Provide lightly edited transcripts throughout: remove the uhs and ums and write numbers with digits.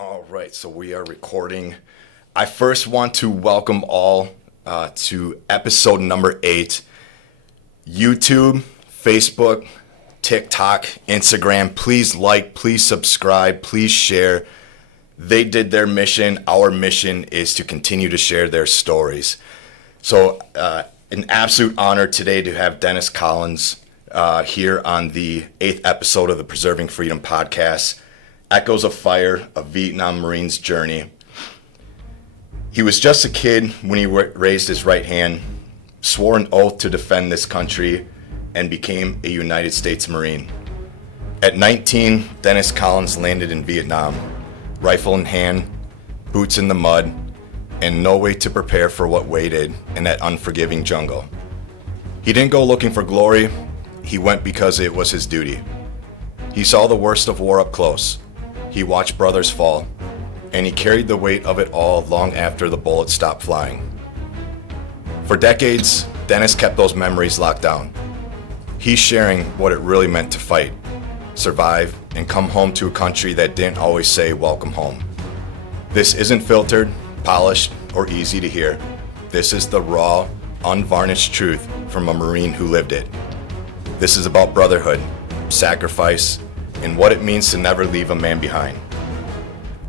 All right, so we are recording. I first want to welcome all to episode number 8. YouTube, Facebook, TikTok, Instagram. Please like, please subscribe, please share. They did their mission. Our mission is to continue to share their stories. So an absolute honor today to have Dennis Collins here on the 8th episode of the Preserving Freedom podcast. Echoes of Fire, a Vietnam Marine's journey. He was just a kid when he raised his right hand, swore an oath to defend this country, and became a United States Marine. At 19, Dennis Collins landed in Vietnam, rifle in hand, boots in the mud, and no way to prepare for what waited in that unforgiving jungle. He didn't go looking for glory, he went because it was his duty. He saw the worst of war up close. He watched brothers fall, and he carried the weight of it all long after the bullets stopped flying. For decades, Dennis kept those memories locked down. He's sharing what it really meant to fight, survive, and come home to a country that didn't always say welcome home. This isn't filtered, polished, or easy to hear. This is the raw, unvarnished truth from a Marine who lived it. This is about brotherhood, sacrifice, and what it means to never leave a man behind.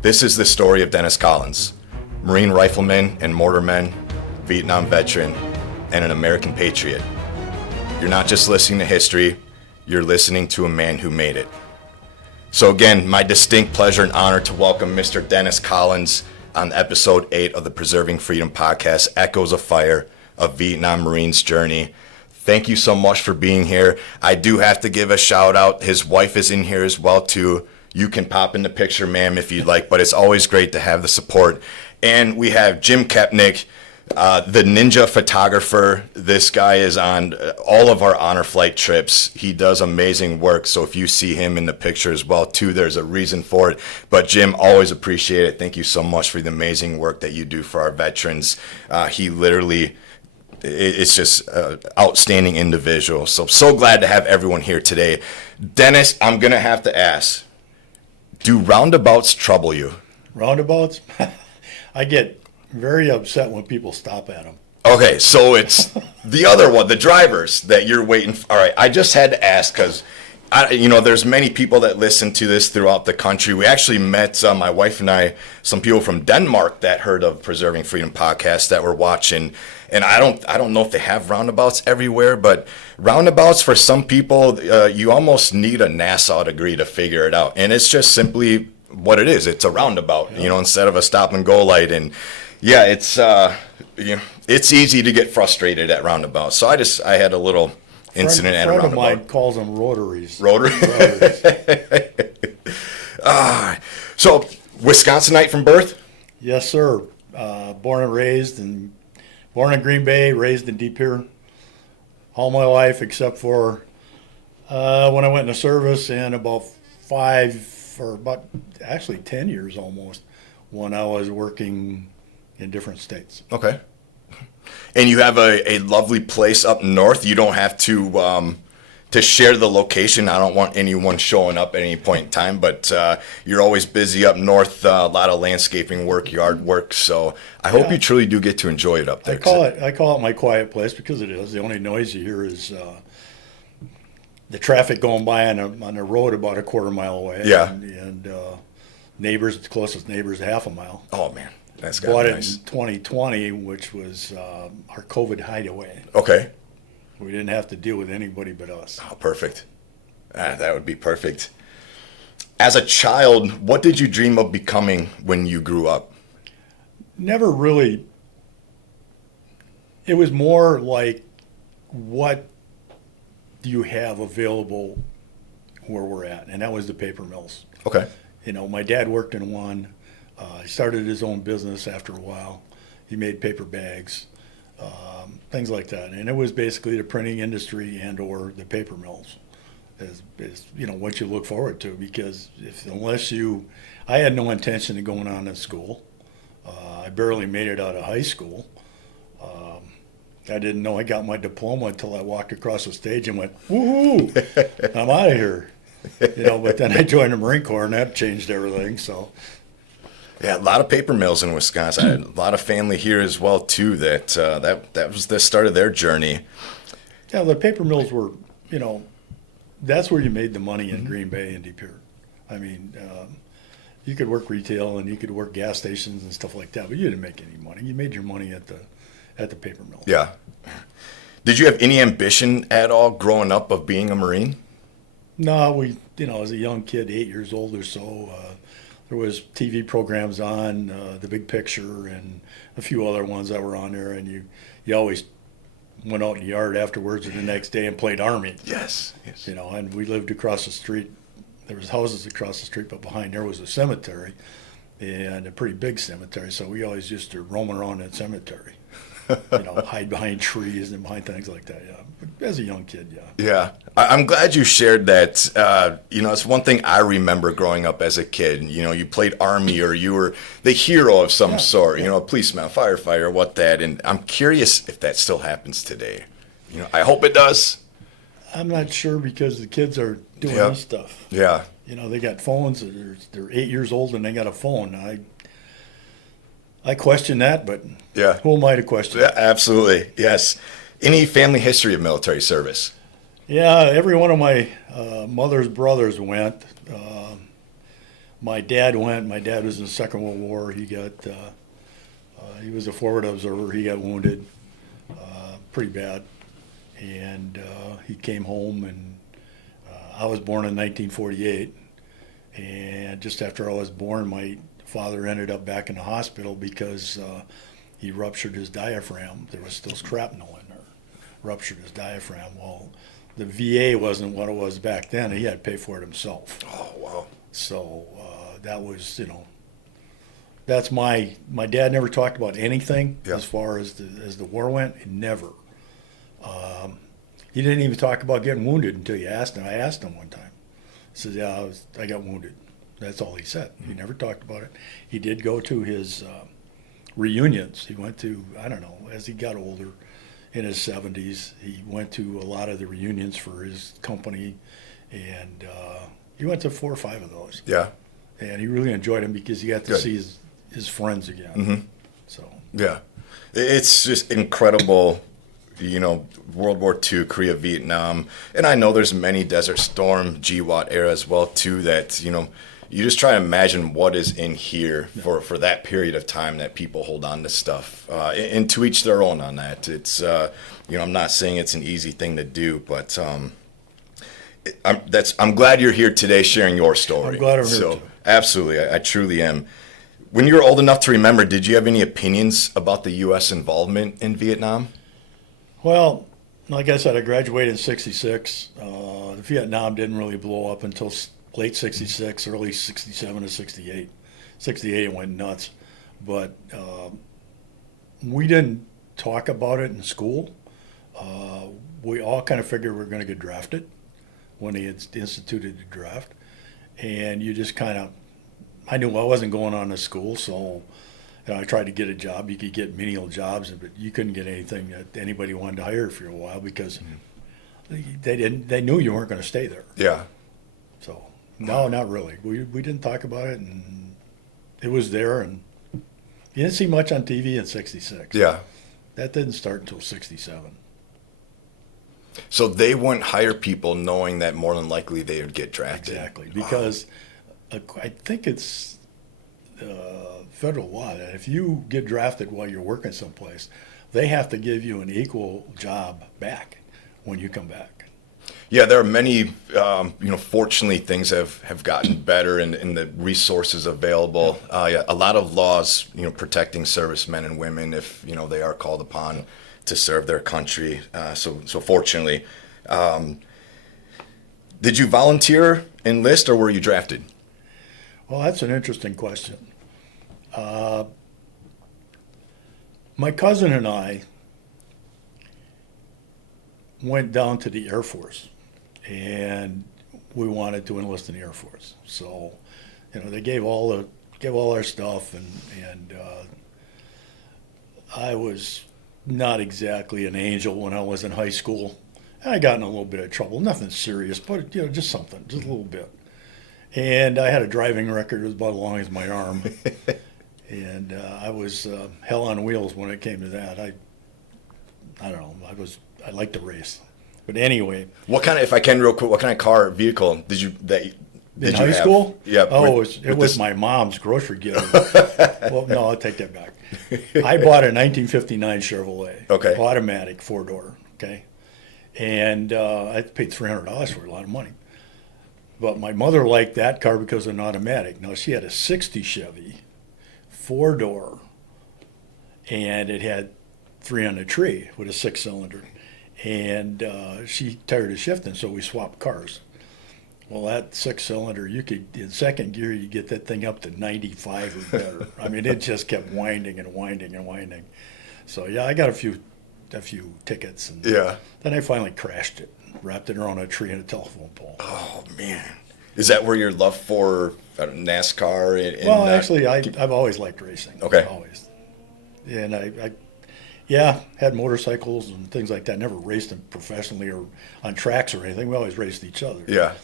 This is the story of Dennis Collins, Marine rifleman and mortarman, Vietnam veteran, and an American patriot. You're not just listening to history, you're listening to a man who made it. So again, my distinct pleasure and honor to welcome Mr. Dennis Collins on episode 8 of the Preserving Freedom podcast, Echoes of Fire, a Vietnam Marine's journey. Thank you so much for being here. I do have to give a shout out. His wife is in here as well too. You can pop in the picture, ma'am, if you'd like, but it's always great to have the support. And we have Jim Kepnick, the ninja photographer. This guy is on all of our honor flight trips. He does amazing work. So if you see him in the picture as well too, there's a reason for it. But Jim, always appreciate it. Thank you so much for the amazing work that you do for our veterans. He literally... It's just an outstanding individual. So glad to have everyone here today. Dennis, I'm going to have to ask, do roundabouts trouble you? Roundabouts? I get very upset when people stop at them. Okay, so it's the other one, the drivers that you're waiting for. All right, I just had to ask because, there's many people that listen to this throughout the country. We actually met, my wife and I, some people from Denmark that heard of Preserving Freedom podcast that were watching. And I don't know if they have roundabouts everywhere, but roundabouts for some people, you almost need a Nassau degree to figure it out. And it's just simply what it is. It's a roundabout, instead of a stop and go light. And yeah, it's easy to get frustrated at roundabouts. So I had a little incident at a roundabout. A friend of mine calls them rotaries. Rotaries. So Wisconsinite from birth? Yes, sir. Born in Green Bay, raised in Deep Pier all my life, except for when I went into service in about 10 years almost, when I was working in different states. Okay. And you have a lovely place up north. You don't have to share the location. I don't want anyone showing up at any point in time, but you're always busy up north, a lot of landscaping work, yard work. So I hope you truly do get to enjoy it up there. I call it my quiet place because it is. The only noise you hear is the traffic going by on the road about a quarter mile away. Yeah. And neighbors, the closest neighbor is half a mile. Oh, man. That's Bought nice. it in 2020, which was our COVID hideaway. Okay. We didn't have to deal with anybody but us. Oh, perfect. That would be perfect. As a child, what did you dream of becoming when you grew up? Never really. It was more like, what do you have available where we're at? And that was the paper mills. Okay. My dad worked in one. He started his own business after a while. He made paper bags. Things like that, and it was basically the printing industry and or the paper mills is what you look forward to, because I had no intention of going on to school. I barely made it out of high school. I didn't know I got my diploma until I walked across the stage and went, woohoo, I'm out of here. But then I joined the Marine Corps and that changed everything. So Yeah, a lot of paper mills in Wisconsin. I had a lot of family here as well too. That was the start of their journey. Yeah, the paper mills were, you know, that's where you made the money in Green Bay and De Pere. I mean, you could work retail and you could work gas stations and stuff like that, but you didn't make any money. You made your money at the paper mill. Yeah. Did you have any ambition at all growing up of being a Marine? No, as a young kid, 8 years old or so, there was TV programs on, The Big Picture and a few other ones that were on there, and you always went out in the yard afterwards or the next day and played Army. Yes. And we lived across the street. There was houses across the street, but behind there was a cemetery, and a pretty big cemetery, so we always used to roam around that cemetery. Hide behind trees and behind things like that, yeah. But as a young kid, yeah. Yeah. I'm glad you shared that. It's one thing I remember growing up as a kid. You played Army or you were the hero of some sort, a policeman, firefighter, what that. And I'm curious if that still happens today. I hope it does. I'm not sure because the kids are doing this stuff. Yeah. They got phones. They're 8 years old and they got a phone. I question that, but who am I to question? Yeah, absolutely. Yes. Any family history of military service? Yeah, every one of my mother's brothers went. My dad went. My dad was in the Second World War. He was a forward observer. He got wounded pretty bad, and he came home. And I was born in 1948, and just after I was born, my father ended up back in the hospital because he ruptured his diaphragm. There was still shrapnel in there. Ruptured his diaphragm. Well, the VA wasn't what it was back then. He had to pay for it himself. Oh, wow. So that was, that's my dad never talked about anything as far as the war went. Never. He didn't even talk about getting wounded until you asked him. I asked him one time. He said, yeah, I got wounded. That's all he said. He never talked about it. He did go to his reunions. He went to, I don't know, as he got older, in his 70s, he went to a lot of the reunions for his company, and he went to 4 or 5 of those. Yeah. And he really enjoyed them because he got to see his friends again. Mm-hmm. So. Yeah. It's just incredible, World War II, Korea, Vietnam, and I know there's many Desert Storm, GWAT era as well, too, that, you just try to imagine what is in here for that period of time that people hold on to stuff, and to each their own on that. It's I'm not saying it's an easy thing to do, but I'm glad you're here today sharing your story. I'm glad I'm here too. Absolutely, I truly am. When you were old enough to remember, did you have any opinions about the U.S. involvement in Vietnam? Well, like I said, I graduated in '66. The Vietnam didn't really blow up until late '66, early '67 to '68. '68 it went nuts, but we didn't talk about it in school. We all kind of figured we were going to get drafted when they instituted the draft, and you just kind of, I knew I wasn't going on to school, so I tried to get a job. You could get menial jobs, but you couldn't get anything that anybody wanted to hire for a while because they knew you weren't going to stay there. Yeah. So. No, not really. We didn't talk about it, and it was there, and you didn't see much on TV in '66. Yeah. That didn't start until '67. So they wouldn't hire people knowing that more than likely they would get drafted. Exactly, because I think it's federal law that if you get drafted while you're working someplace, they have to give you an equal job back when you come back. Yeah, there are many, fortunately things have gotten better and the resources available. A lot of laws, protecting servicemen and women if, they are called upon to serve their country. So fortunately, did you volunteer, enlist, or were you drafted? Well, that's an interesting question. My cousin and I went down to the Air Force, and we wanted to enlist in the Air Force. So, they gave all our stuff, and I was not exactly an angel when I was in high school. I got in a little bit of trouble, nothing serious, but just something, just a little bit. And I had a driving record that was about as long as my arm. And I was hell on wheels when it came to that. I don't know. I liked to race. But anyway, What kind of, if I can real quick, what kind of car or vehicle did you in high school? Yeah. Oh, it was my mom's grocery gift. Well, no, I'll take that back. I bought a 1959 Chevrolet. Okay. Automatic, 4-door. Okay. And I paid $300 for it, a lot of money. But my mother liked that car because of an automatic. Now, she had a 60 Chevy, 4-door, and it had 3 on the tree with a 6-cylinder. And she tired of shifting, so we swapped cars. Well, that 6-cylinder, you could, in second gear, you get that thing up to 95 or better. I mean, it just kept winding and winding and winding. So, yeah, I got a few tickets. And Yeah. then I finally crashed it, wrapped it around a tree and a telephone pole. Oh, man. Is that where your love for NASCAR and Well, actually, I've always liked racing. Okay. Always. And I had motorcycles and things like that. Never raced them professionally or on tracks or anything. We always raced each other. Yeah.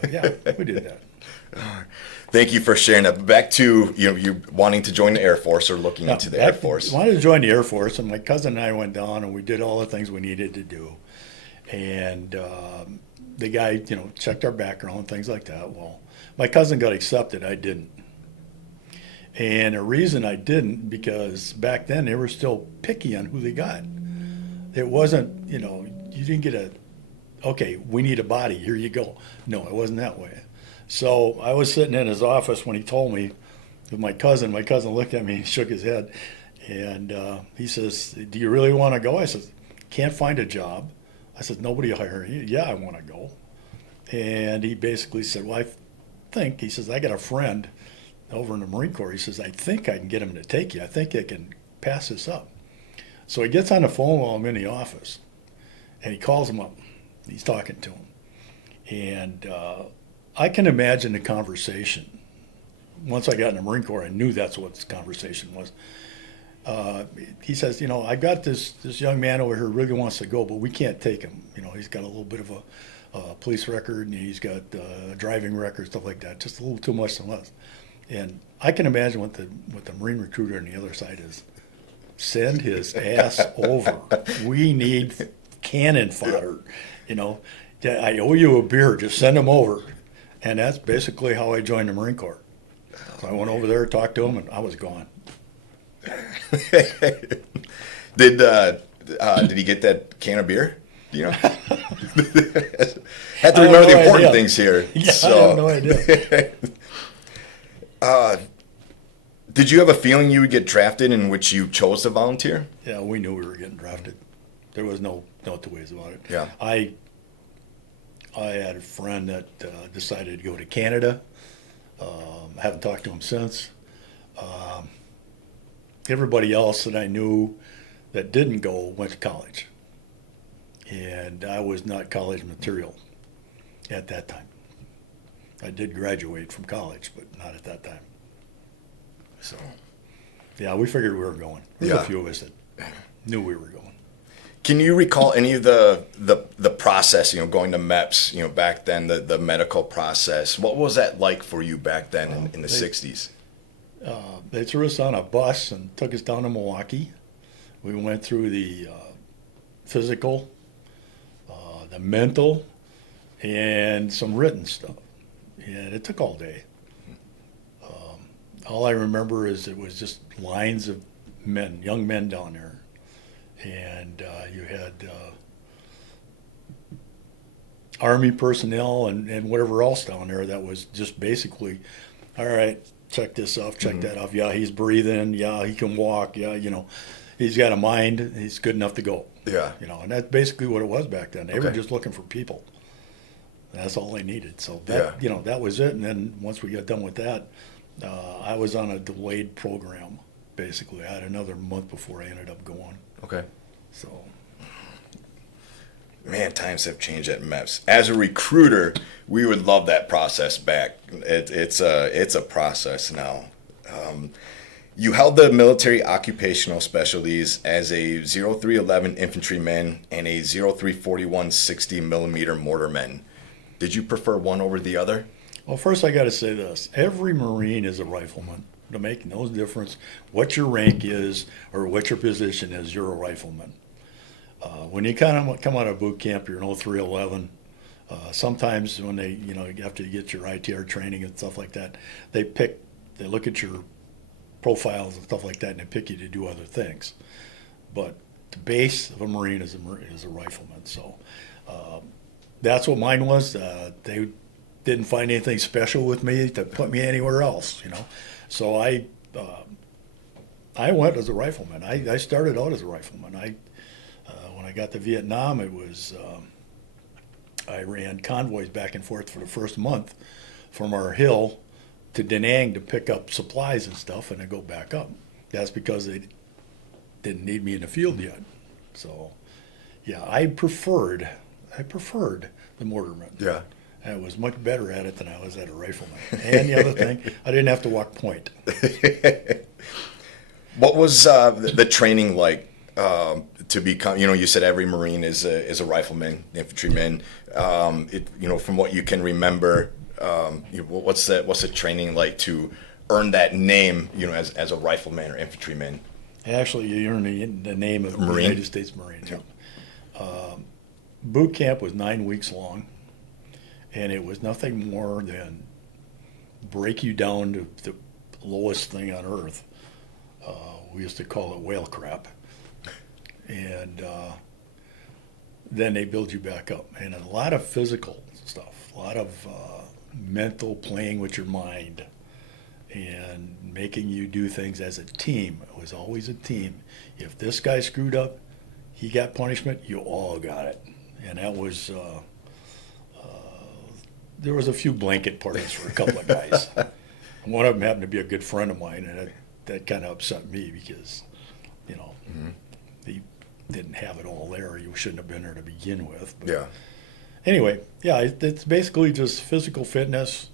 But yeah, we did that. Thank you for sharing that. Back to you wanting to join the Air Force or looking into the Air Force. I wanted to join the Air Force, and my cousin and I went down and we did all the things we needed to do. And the guy, checked our background, things like that. Well, my cousin got accepted. I didn't. And the reason I didn't, because back then they were still picky on who they got. It wasn't, you didn't get okay, we need a body, here you go. No, it wasn't that way. So I was sitting in his office when he told me with my cousin. My cousin looked at me and shook his head. And he says, do you really want to go? I said, can't find a job. I said, nobody will hire you. Yeah, I want to go. And he basically said, well, he says, I got a friend over in the Marine Corps. He says, I think I can get him to take you. I think they can pass this up. So he gets on the phone while I'm in the office, and he calls him up. He's talking to him. And I can imagine the conversation. Once I got in the Marine Corps, I knew that's what the conversation was. He says, I got this young man over here who really wants to go, but we can't take him. He's got a little bit of a police record, and he's got a driving record, stuff like that, just a little too much to us. And I can imagine what the Marine recruiter on the other side is. Send his ass over. We need cannon fodder. I owe you a beer. Just send him over. And that's basically how I joined the Marine Corps. So I went over there, talked to him, and I was gone. Did he get that can of beer? Had to remember the important things here. Yeah, so. I have no idea. Did you have a feeling you would get drafted in which you chose to volunteer? Yeah, we knew we were getting drafted. There was no two ways about it. Yeah. I had a friend that decided to go to Canada. I haven't talked to him since. Everybody else that I knew that didn't go went to college. And I was not college material at that time. I did graduate from college, but not at that time. So, yeah, we figured we were going. There's a few of us that knew we were going. Can you recall any of the process, going to MEPS, back then, the medical process? What was that like for you back then in the 60s? They threw us on a bus and took us down to Milwaukee. We went through the physical, the mental, and some written stuff. And it took all day. All I remember is it was just lines of men, young men down there. And you had Army personnel and whatever else down there that was just basically, all right, check this off, check that off. Yeah, he's breathing. Yeah, he can walk. Yeah, he's got a mind. He's good enough to go. Yeah. And that's basically what it was back then. They were just looking for people. That's all they needed. So that, that was it. And then once we got done with that, I was on a delayed program, basically. I had another month before I ended up going. Okay. So. Man, times have changed at MEPS. As a recruiter, we would love that process back. It's a process now. You held the military occupational specialties as a 0311 infantryman and a 0341 60 millimeter mortarman. Did you prefer one over the other? Well, first I got to say this. Every Marine is a rifleman. To make no difference what your rank is or what your position is, you're a rifleman. When you kind of come out of boot camp, you're an 0311. Sometimes when they, after you get your ITR training and stuff like that, they look at your profiles and stuff like that, and they pick you to do other things. But the base of a Marine is a rifleman. So that's what mine was. They didn't find anything special with me to put me anywhere else. So I went as a rifleman. I started out as a rifleman. When I got to Vietnam, it was I ran convoys back and forth for the first month from our hill to Da Nang to pick up supplies and stuff, and then go back up. That's because they didn't need me in the field yet. So, yeah, I preferred the mortarman. Yeah. I was much better at it than I was at a rifleman. And the other thing, I didn't have to walk point. What was the training like to become? You said every Marine is a rifleman, infantryman. From what you can remember, what's the training like to earn that name? As a rifleman or infantryman. Actually, you earn the name of Marine? United States Marine. Yeah. Boot camp was 9 weeks long, and it was nothing more than break you down to the lowest thing on earth. We used to call it whale crap. And then they build you back up. And a lot of physical stuff, a lot of mental playing with your mind and making you do things as a team. It was always a team. If this guy screwed up, he got punishment, you all got it. And that was, there was a few blanket parties for a couple of guys. One of them happened to be a good friend of mine, and that kind of upset me because, he didn't have it all there. He shouldn't have been there to begin with. But Yeah. anyway, yeah, it's basically just physical fitness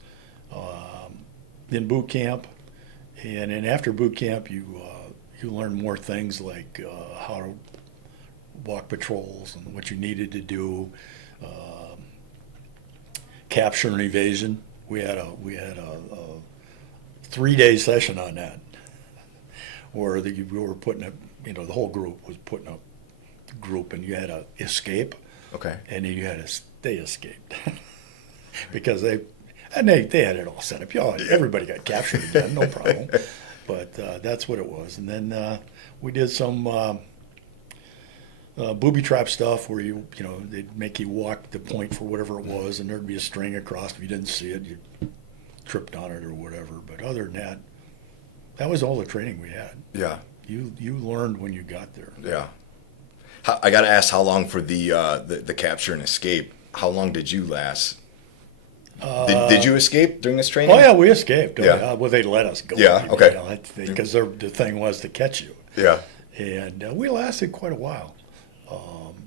in boot camp, and then after boot camp, you learn more things like how to walk patrols and what you needed to do, capture and evasion. We had a 3-day session on that, where we were putting up, the whole group was putting up group, and you had to escape. Okay. And then you had to stay escaped because they had it all set up. Everybody got captured again, no problem. But that's what it was. And then we did some booby trap stuff where they'd make you walk the point for whatever it was, and there'd be a string across. If you didn't see it, you tripped on it or whatever. But other than that was all the training we had. Yeah. You learned when you got there. Yeah. I got to ask, how long for the capture and escape? How long did you last? Did you escape during this training? Oh yeah, we escaped. Yeah. Well, they let us go. Yeah. Okay. Because the thing was to catch you. Yeah. And we lasted quite a while,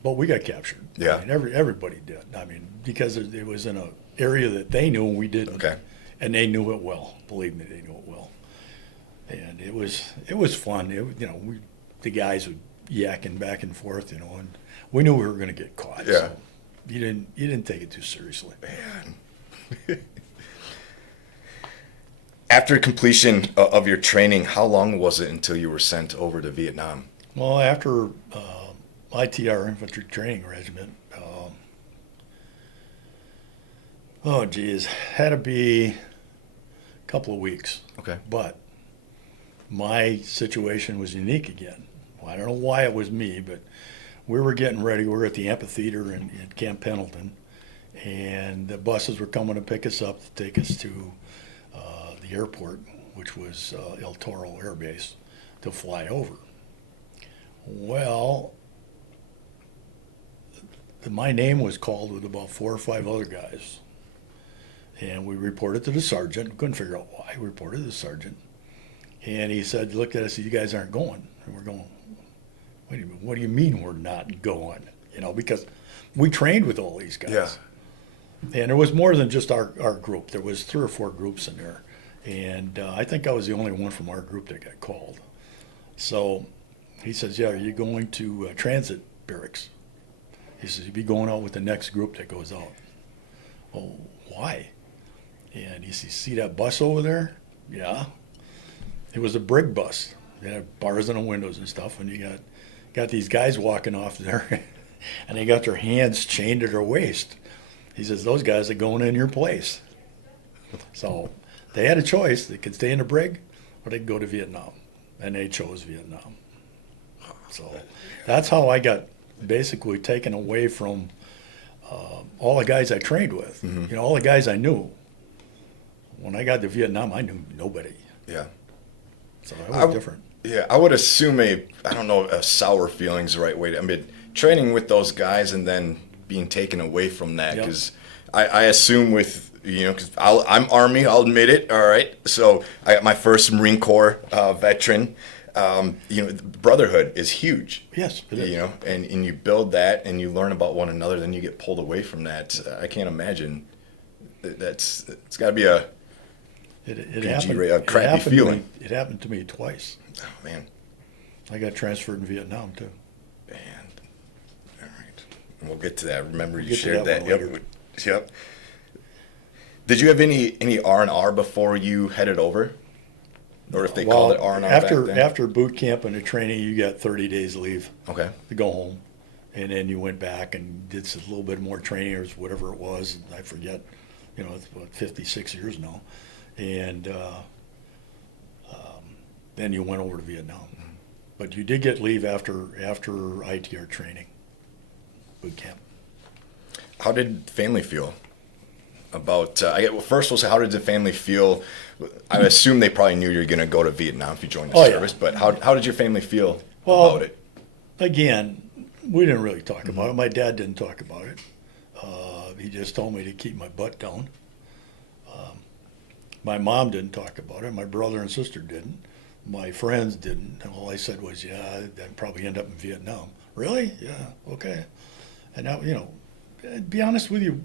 but we got captured. Yeah. I mean, everybody did. I mean, because it was in an area that they knew and we didn't. Okay. And they knew it well. Believe me, they knew it well. And it was fun. The guys would yakking back and forth, and we knew we were going to get caught. Yeah. So you didn't take it too seriously. Man. After completion of your training, how long was it until you were sent over to Vietnam? Well, after ITR Infantry Training Regiment, had to be a couple of weeks. Okay. But my situation was unique again. Well, I don't know why it was me, but we were getting ready. We were at the amphitheater in Camp Pendleton, and the buses were coming to pick us up to take us to the airport, which was El Toro Air Base, to fly over. Well, my name was called with about 4 or 5 other guys, and we reported to the sergeant. We couldn't figure out why. We reported to the sergeant, and he said, looked at us, said, "You guys aren't going." And we're going, what do you mean we're not going? Because we trained with all these guys. Yeah. And there was more than just our group. There was 3 or 4 groups in there. And I think I was the only one from our group that got called. So he says, "Yeah, are you going to transit barracks?" He says, "You'll be going out with the next group that goes out." "Oh, why?" And he said, "See that bus over there?" Yeah. It was a brig bus. They had bars on the windows and stuff, and you got these guys walking off there, and they got their hands chained at their waist. He says, "Those guys are going in your place." So they had a choice. They could stay in the brig, or they could go to Vietnam, and they chose Vietnam. So that's how I got basically taken away from all the guys I trained with. Mm-hmm. You know, all the guys I knew. When I got to Vietnam, I knew nobody. Yeah. So that was different. Yeah, I would assume I don't know, a sour feeling's the right way to, I mean, training with those guys and then being taken away from that, Yep. because I assume with, you know, because I'm Army, I'll admit it, all right? So I got my first Marine Corps veteran. You know, brotherhood is huge. Yes, it is. You know, and you build that and you learn about one another, then you get pulled away from that. I can't imagine. It's got to be a It PG happened. a crappy it happened feeling. To me, it happened to me twice. Oh, man. I got transferred in Vietnam too. Man. All right. And we'll get to that. Remember We'll you get to shared that that. one Yep. later. Yep. Did you have any R&R before you headed over? Or if they called it R&R after back then? after boot camp and the training, you got 30 days leave Okay. to go home, and then you went back and did a little bit more training or whatever it was. I forget. You know, it's what, 56 years now, and then you went over to Vietnam. Mm-hmm. But you did get leave after ITR training, boot camp. How did family feel about, well, first we'll say, how did the family feel? I assume they probably knew you were going to go to Vietnam if you joined the Oh, yeah. service, but how did your family feel Well, about it? Again, we didn't really talk about it. My dad didn't talk about it. He just told me to keep my butt down. My mom didn't talk about it. My brother and sister didn't. My friends didn't. And all I said was, "Yeah, I'd probably end up in Vietnam." Really? Yeah. Okay. And now, you know, to be honest with you,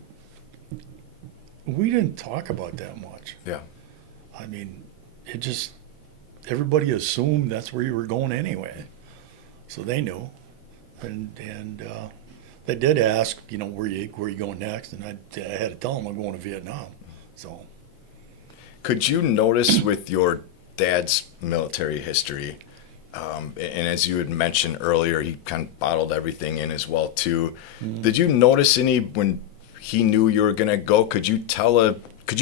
we didn't talk about that much. Yeah. I mean, it just, everybody assumed that's where you were going anyway. So they knew. And they did ask, you know, where you going next? And I had to tell them I'm going to Vietnam. So. Could you notice with your dad's military history, and as you had mentioned earlier, he kind of bottled everything in as well too. Mm-hmm. Did you notice when he knew you were gonna go? Could you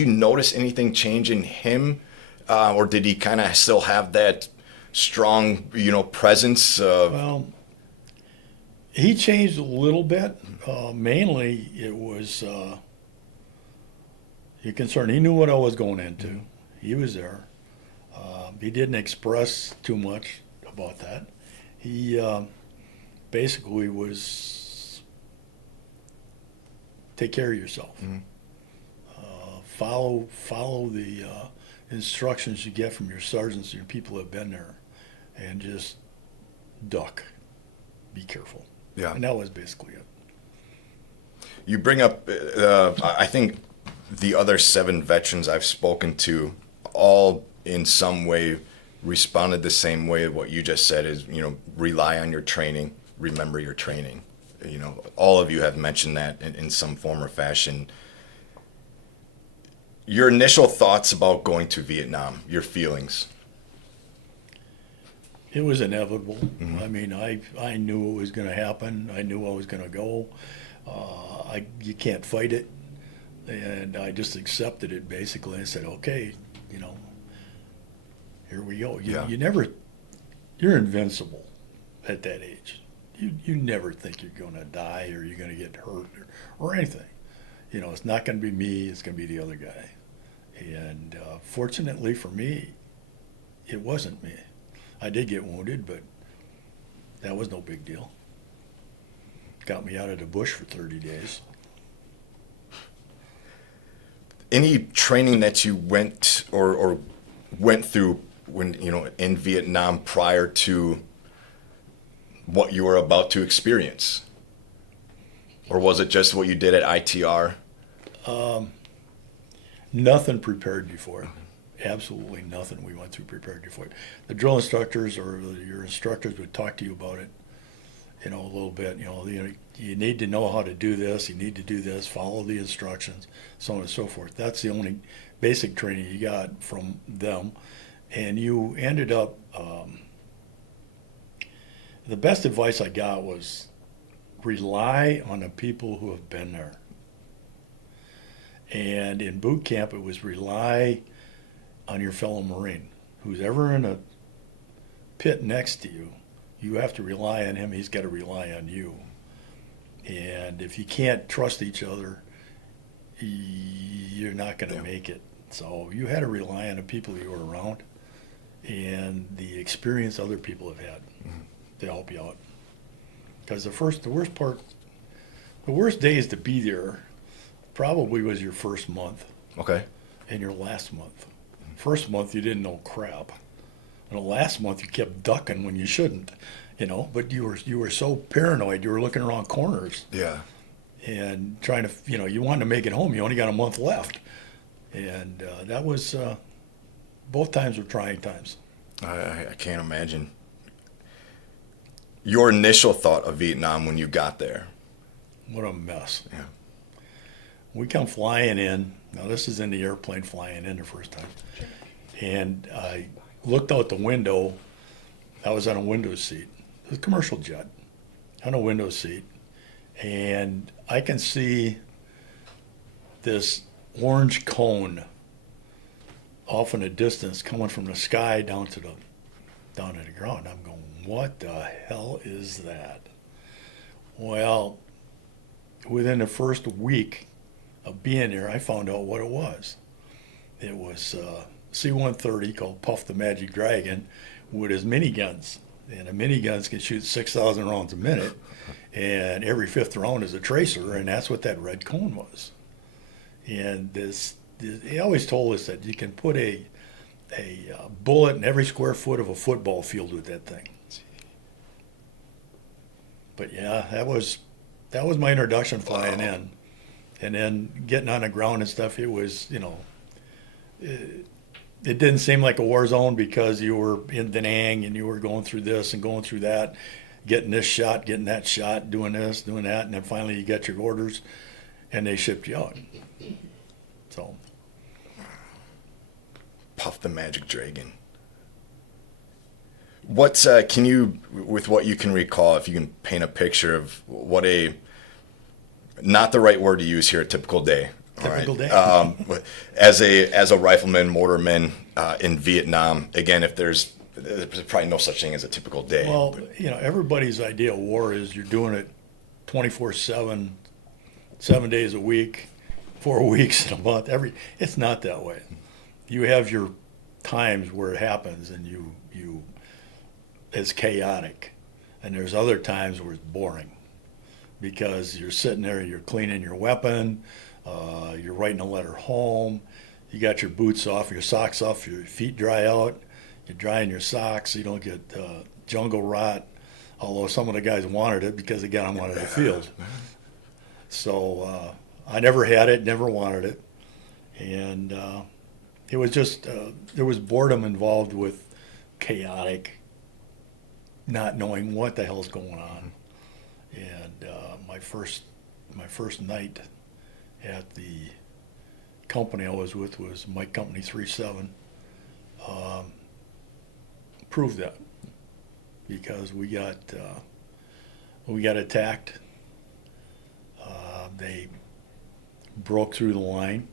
notice anything change in him, or did he kind of still have that strong, you know, presence? Well, he changed a little bit. Mainly, it was he concerned. He knew what I was going into. He was there. He didn't express too much about that. He basically was take care of yourself. Mm-hmm. Follow the instructions you get from your sergeants and your people who have been there, and just duck. Be careful. Yeah. And that was basically it. You bring up, I think the other 7 veterans I've spoken to, all in some way responded the same way. What you just said is, you know, rely on your training, remember your training. You know, all of you have mentioned that in some form or fashion. Your initial thoughts about going to Vietnam, your feelings. It was inevitable. Mm-hmm. I mean, I knew it was going to happen. I knew I was going to go. You can't fight it, and I just accepted it basically. I said, okay, you know, here we go. You're invincible at that age. You never think you're going to die or you're going to get hurt or anything. You know, it's not going to be me. It's going to be the other guy. And fortunately for me, it wasn't me. I did get wounded, but that was no big deal. Got me out of the bush for 30 days. Any training that you went or went through when, you know, in Vietnam prior to what you were about to experience? Or was it just what you did at ITR? Nothing prepared you for it. Absolutely nothing we went through prepared you for it. The drill instructors or your instructors would talk to you about it, a little bit. You need to know how to do this. You need to do this. Follow the instructions, so on and so forth. That's the only basic training you got from them, and you ended up. The best advice I got was rely on the people who have been there. And in boot camp, it was rely on your fellow Marine. Who's ever in a pit next to you, you have to rely on him. He's got to rely on you. And if you can't trust each other, you're not going to make it. So you had to rely on the people you were around and the experience other people have had to help you out. Because the worst days to be there probably was your first month. Okay. And your last month. First month you didn't know crap. And the last month you kept ducking when you shouldn't, but you were so paranoid you were looking around corners. Yeah. And trying to, you wanted to make it home. You only got a month left. And that was, both times were trying times. I can't imagine. Your initial thought of Vietnam when you got there. What a mess. Yeah. We come flying in. Now, this is in the airplane flying in the first time. And I looked out the window. I was on a window seat. It was a commercial jet on a window seat. And I can see this orange cone off in the distance coming from the sky down to the ground. I'm going, what the hell is that? Well, within the first week of being there, I found out what it was. It was C-130 called Puff the Magic Dragon with his miniguns. And the miniguns can shoot 6,000 rounds a minute, and every fifth round is a tracer, and that's what that red cone was. And he always told us that you can put a bullet in every square foot of a football field with that thing. But yeah, that was my introduction flying in. And then getting on the ground and stuff, it was, it didn't seem like a war zone because you were in Da Nang and you were going through this and going through that, getting this shot, getting that shot, doing this, doing that, and then finally you got your orders and they shipped you out. So. Puff the Magic Dragon. What's can you, with what you can recall, if you can paint a picture of what not the right word to use here, a typical day. Typical day. As a rifleman, mortarman in Vietnam, again, there's probably no such thing as a typical day. Well, everybody's idea of war is you're doing it 24/7, 7 days a week, 4 weeks in a month. It's not that way. You have your times where it happens and you it's chaotic, and there's other times where it's boring because you're sitting there, you're cleaning your weapon, you're writing a letter home, you got your boots off, your socks off, your feet dry out, you're drying your socks so you don't get jungle rot, although some of the guys wanted it because they got them out of the field. So I never had it, never wanted it, and it was just there was boredom involved with chaotic, not knowing what the hell's going on. And my first night at the company I was with was Mike Company 37. Proved that because we got attacked. They broke through the line.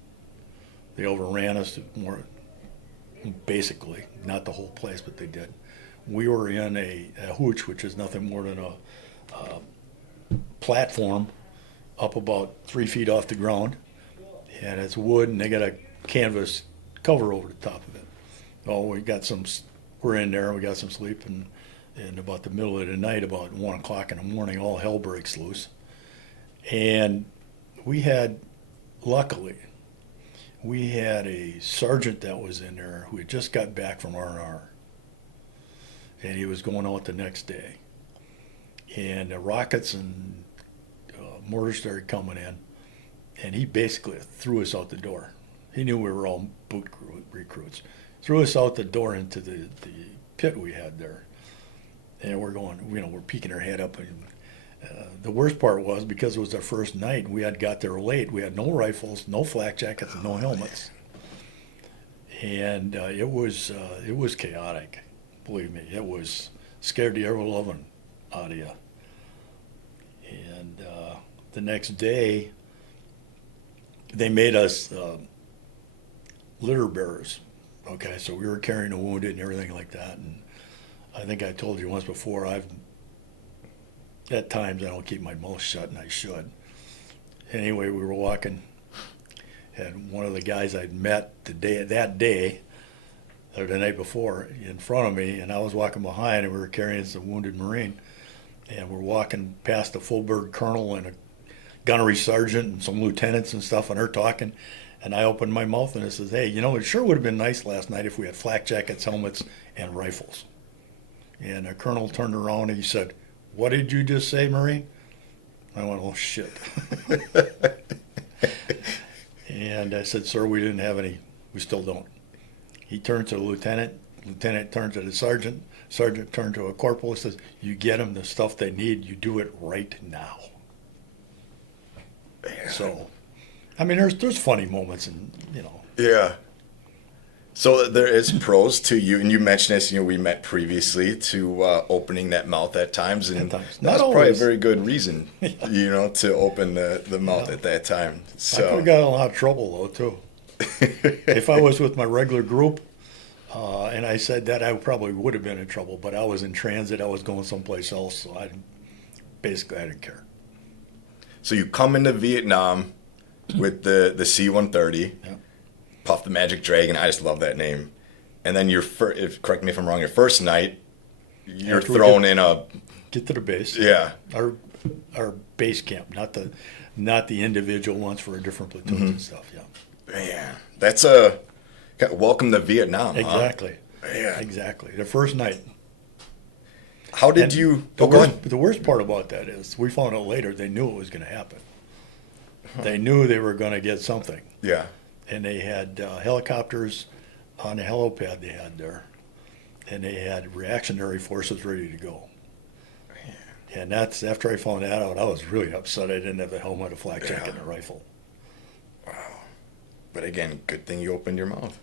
They overran us more, basically, not the whole place, but they did. We were in a hooch, which is nothing more than a platform up about 3 feet off the ground, and it's wood, and they got a canvas cover over the top of it. Oh, we're in there, we got some sleep, and about the middle of the night, about 1 o'clock in the morning, all hell breaks loose. And luckily, we had a sergeant that was in there who had just got back from R&R, and he was going out the next day. And the rockets and mortars started coming in, and he basically threw us out the door. He knew we were all boot recruits. Threw us out the door into the pit we had there. And we're going, we're peeking our head up, and The worst part was because it was our first night, we had got there late. We had no rifles, no flak jackets, and no helmets, and it was chaotic. Believe me, it was scared the ever loving out of you. And the next day, they made us litter bearers. Okay, so we were carrying the wounded and everything like that. And I think I told you once before, at times I don't keep my mouth shut, and I should. Anyway, we were walking, and one of the guys I'd met that day, or the night before, in front of me, and I was walking behind, and we were carrying some wounded Marine, and we're walking past a full-bird colonel and a gunnery sergeant and some lieutenants and stuff, and they're talking, and I opened my mouth and I says, "Hey, it sure would have been nice last night if we had flak jackets, helmets, and rifles." And the colonel turned around and he said, "What did you just say, Marine?" I went, "Oh, shit." And I said, "Sir, we didn't have any. We still don't." He turned to the lieutenant. Lieutenant turned to the sergeant. Sergeant turned to a corporal and says, "You get them the stuff they need. You do it right now." Man. So, I mean, there's funny moments, and Yeah. So there is pros to you, and you mentioned this. We met previously to opening that mouth at times, and At times. that's Not probably a always. very good reason, to open the mouth at that time. I could So have got in a lot of trouble though too. If I was with my regular group, and I said that, I probably would have been in trouble. But I was in transit. I was going someplace else, so I didn't care. So you come into Vietnam with the C-130, Yeah. Puff the Magic Dragon. I just love that name. And then correct me if I'm wrong, your first night, you're After we thrown in a Get to the base. yeah. Our base camp, not the individual ones for different platoons and stuff. Yeah. Man, that's welcome to Vietnam. Exactly. Huh? Man. Exactly. The first night. How did And you? The Go worst, on. the worst part about that is we found out later they knew it was going to happen. They knew they were going to get something. Yeah. And they had helicopters on the helipad they had there. And they had reactionary forces ready to go. And that's after I found that out, I was really upset I didn't have a helmet, a flak jacket, and a rifle. But again, good thing you opened your mouth.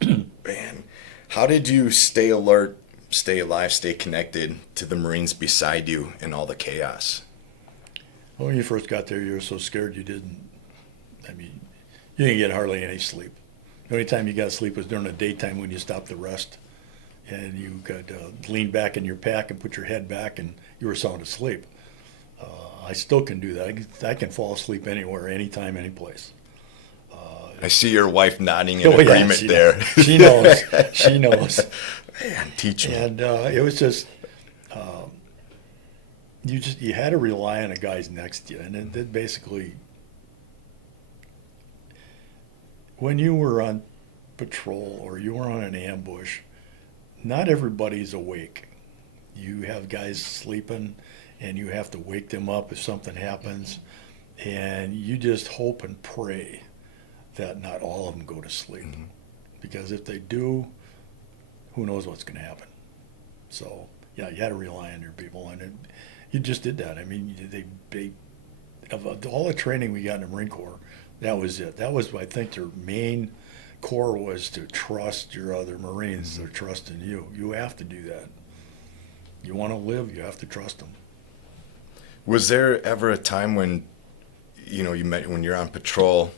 Man, how did you stay alert, stay alive, stay connected to the Marines beside you in all the chaos? Well, when you first got there, you were so scared you didn't get hardly any sleep. The only time you got sleep was during the daytime when you stopped to rest. And you could lean back in your pack and put your head back, and you were sound asleep. I still can do that. I can fall asleep anywhere, anytime, any place. I see your wife nodding in Oh, yeah, agreement she there. knows. She knows. She knows. Man, teach me. And it was just you had to rely on the guys next to you, and it basically when you were on patrol or you were on an ambush, not everybody's awake. You have guys sleeping, and you have to wake them up if something happens, and you just hope and pray that not all of them go to sleep. Mm-hmm. Because if they do, who knows what's going to happen. So, yeah, you had to rely on your people, and you just did that. I mean, they of all the training we got in the Marine Corps, that was it. That was, I think, their main core was to trust your other Marines. Mm-hmm. They're trusting you. You have to do that. You want to live, you have to trust them. Was there ever a time when, when you're on patrol,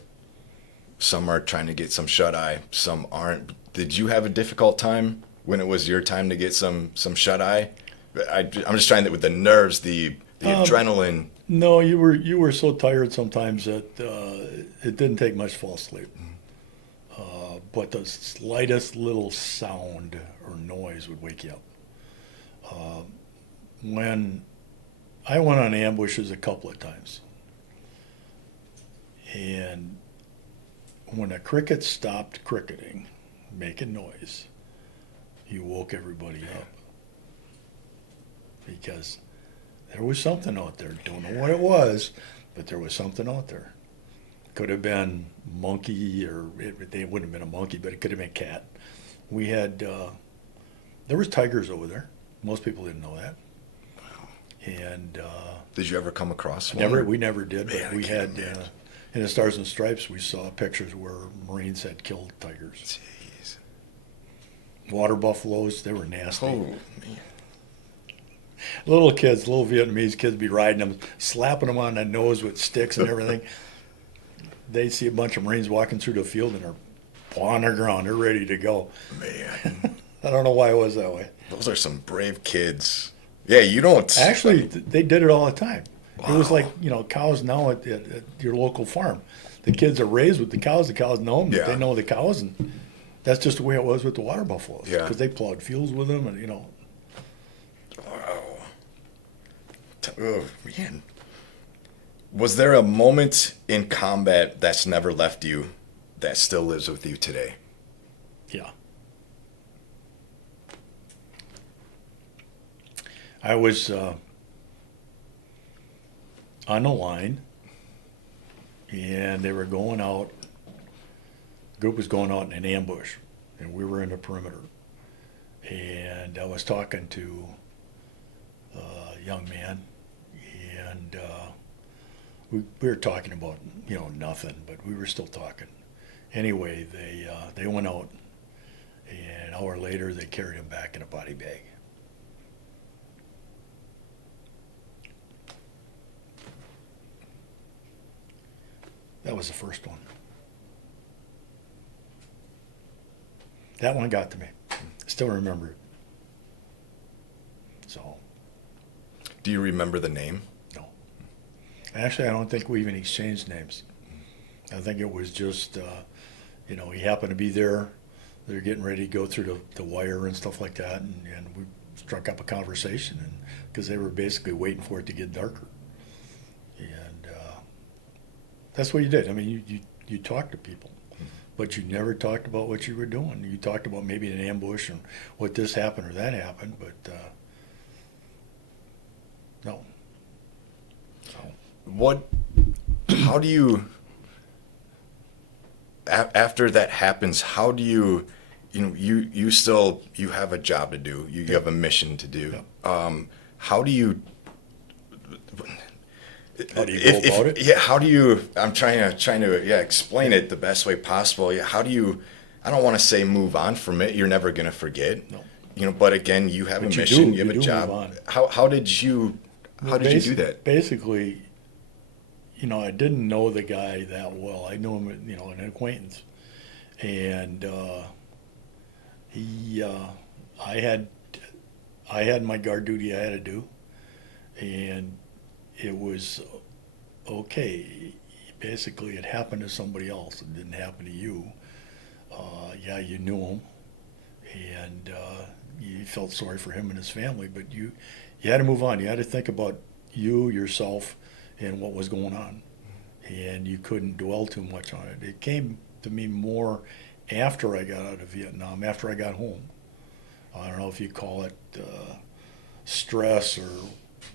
some are trying to get some shut-eye, some aren't. Did you have a difficult time when it was your time to get some shut-eye? I'm just trying to, with the nerves, the adrenaline. No, you were so tired sometimes that it didn't take much to fall asleep. But the slightest little sound or noise would wake you up. When I went on ambushes a couple of times, and when a cricket stopped cricketing, making noise, you woke everybody up. Because there was something out there. Don't know what it was, but there was something out there. Could have been monkey, or it wouldn't have been a monkey, but it could have been cat. We had, there was tigers over there. Most people didn't know that. And Did you ever come across one? never, we never did, but Man, I we can't had imagine. in the Stars and Stripes, we saw pictures where Marines had killed tigers. Jeez. Water buffaloes, they were nasty. Oh, man. Little kids, little Vietnamese kids be riding them, slapping them on the nose with sticks and everything. They'd see a bunch of Marines walking through the field and they're pawing the ground. They're ready to go. Man, I don't know why it was that way. those are some brave kids. Yeah, you don't. Actually, they did it all the time. It was Wow. like, cows now at your local farm. The kids are raised with the cows. The cows know them. Yeah. They know the cows. And that's just the way it was with the water buffaloes. Yeah. Because they plowed fields with them. And, Wow. Oh, man. Was there a moment in combat that's never left you that still lives with you today? yeah. I was on the line, and they were going out. The group was going out in an ambush, and we were in the perimeter. And I was talking to a young man, and we were talking about nothing, but we were still talking. Anyway, they went out, and an hour later they carried him back in a body bag. That was the first one. That one got to me. Still remember it. So, Do you remember the name? no. Actually, I don't think we even exchanged names. I think it was just, he happened to be there. They're getting ready to go through the wire and stuff like that, and we struck up a conversation, and because they were basically waiting for it to get darker. And that's what you did. I mean, you talked to people, but you never talked about what you were doing. You talked about maybe an ambush and what this happened or that happened, but no. So, How do you, after that happens, how do you, you have a job to do, you have a mission to do. How do you, how do you go about it? yeah, how do you, I'm trying to explain it the best way possible. Yeah, how do you, I don't want to say move on from it. You're never going to forget. No. But again, you have But a you mission, do- you have you a do job. move on. How did you do that? Basically, I didn't know the guy that well. I knew him, an acquaintance, and I had my guard duty I had to do, and it was okay. Basically, it happened to somebody else. It didn't happen to you. Yeah, you knew him, and you felt sorry for him and his family, but you had to move on. You had to think about you, yourself, and what was going on, and you couldn't dwell too much on it. It came to me more after I got out of Vietnam, after I got home. I don't know if you call it stress or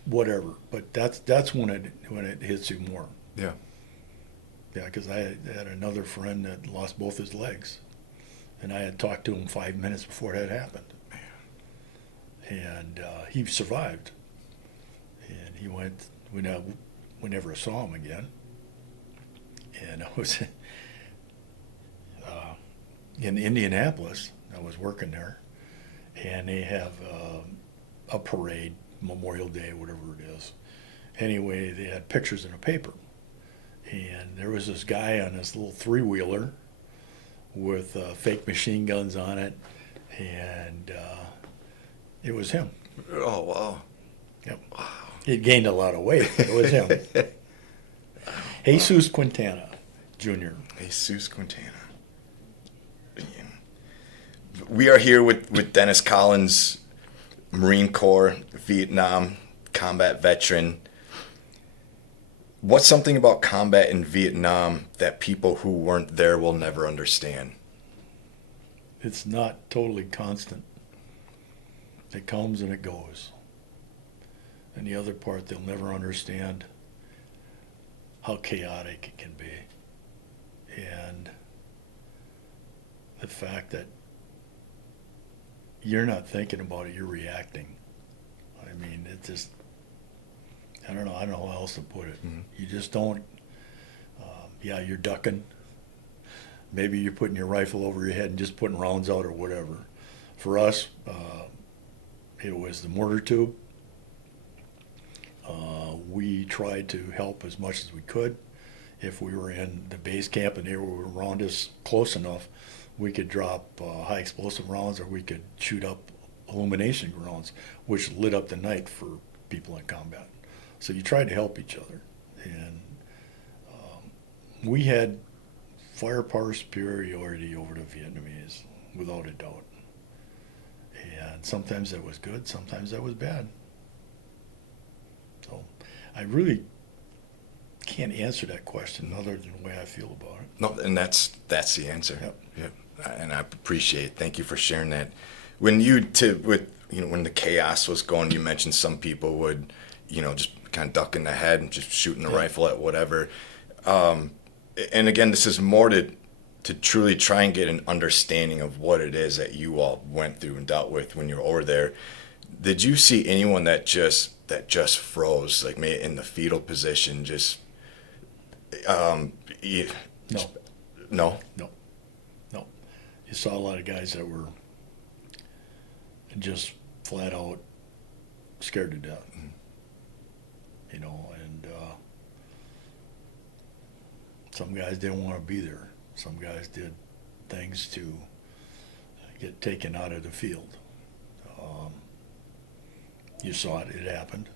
whatever, but that's when it hits you more. Yeah. Yeah, because I had another friend that lost both his legs, and I had talked to him 5 minutes before that happened, and he survived. And he went. We never saw him again. And I was in Indianapolis. I was working there, and they have a parade, Memorial Day, whatever it is. Anyway, they had pictures in a paper, and there was this guy on this little three-wheeler with fake machine guns on it, and it was him. Oh, wow. Yep. He'd gained a lot of weight, but it was him. Jesus Quintana, Jr. Jesus Quintana. We are here with Dennis Collins, Marine Corps, Vietnam, combat veteran. What's something about combat in Vietnam that people who weren't there will never understand? It's not totally constant. It comes and it goes. And the other part, they'll never understand how chaotic it can be. And the fact that you're not thinking about it, you're reacting. I mean, I don't know how else to put it. You just don't. Yeah, you're ducking. Maybe you're putting your rifle over your head and just putting rounds out or whatever. For us, it was the mortar tube. We tried to help as much as we could. If we were in the base camp and they were around us close enough, we could drop high explosive rounds, or we could shoot up illumination rounds, which lit up the night for people in combat. So you tried to help each other. And we had firepower superiority over the Vietnamese, without a doubt. And sometimes that was good, sometimes that was bad. So I really can't answer that question other than the way I feel about it. No, and that's the answer. Yep. Yep. And I appreciate it. Thank you for sharing that. When when the chaos was going, you mentioned some people would, just kind of duck in the head and just shooting the rifle at whatever. And again, this is more to truly try and get an understanding of what it is that you all went through and dealt with when you were over there. Did you see anyone that just froze, like maybe in the fetal position, just No. No? No. No. You saw a lot of guys that were just flat out scared to death. And some guys didn't want to be there. Some guys did things to get taken out of the field. You saw it. It happened.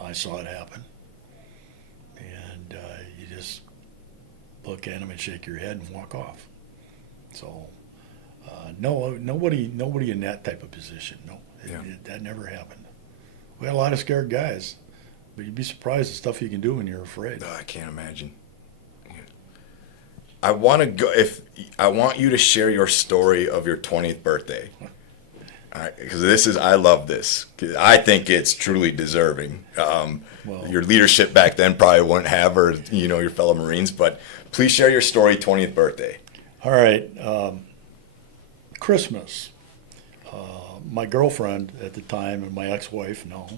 I saw it happen. And you just look at them and shake your head and walk off. So, no, nobody in that type of position. No, that never happened. We had a lot of scared guys, but you'd be surprised the stuff you can do when you're afraid. I can't imagine. I want you to share your story of your 20th birthday. All right, because I love this. I think it's truly deserving. Your leadership back then probably wouldn't have, or your fellow Marines. But please share your story, 20th birthday. All right, Christmas. My girlfriend at the time and my ex-wife now,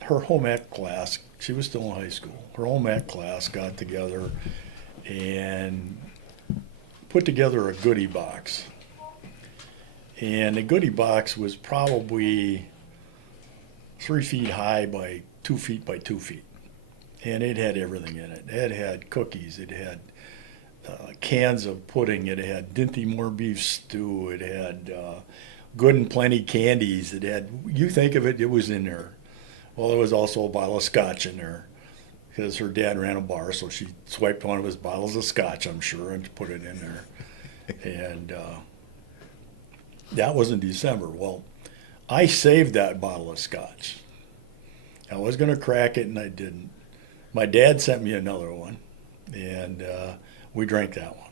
her home ec class. She was still in high school. Her home ec class got together and put together a goodie box. And the goodie box was probably 3 feet high by 2 feet by 2 feet. And it had everything in it. It had cookies. It had cans of pudding. It had Dinty Moore beef stew. It had Good and Plenty candies. It had, you think of it, it was in there. Well, there was also a bottle of scotch in there because her dad ran a bar, so she swiped one of his bottles of scotch, I'm sure, and put it in there. And that was in December. Well, I saved that bottle of scotch. I was going to crack it, and I didn't. My dad sent me another one, and we drank that one.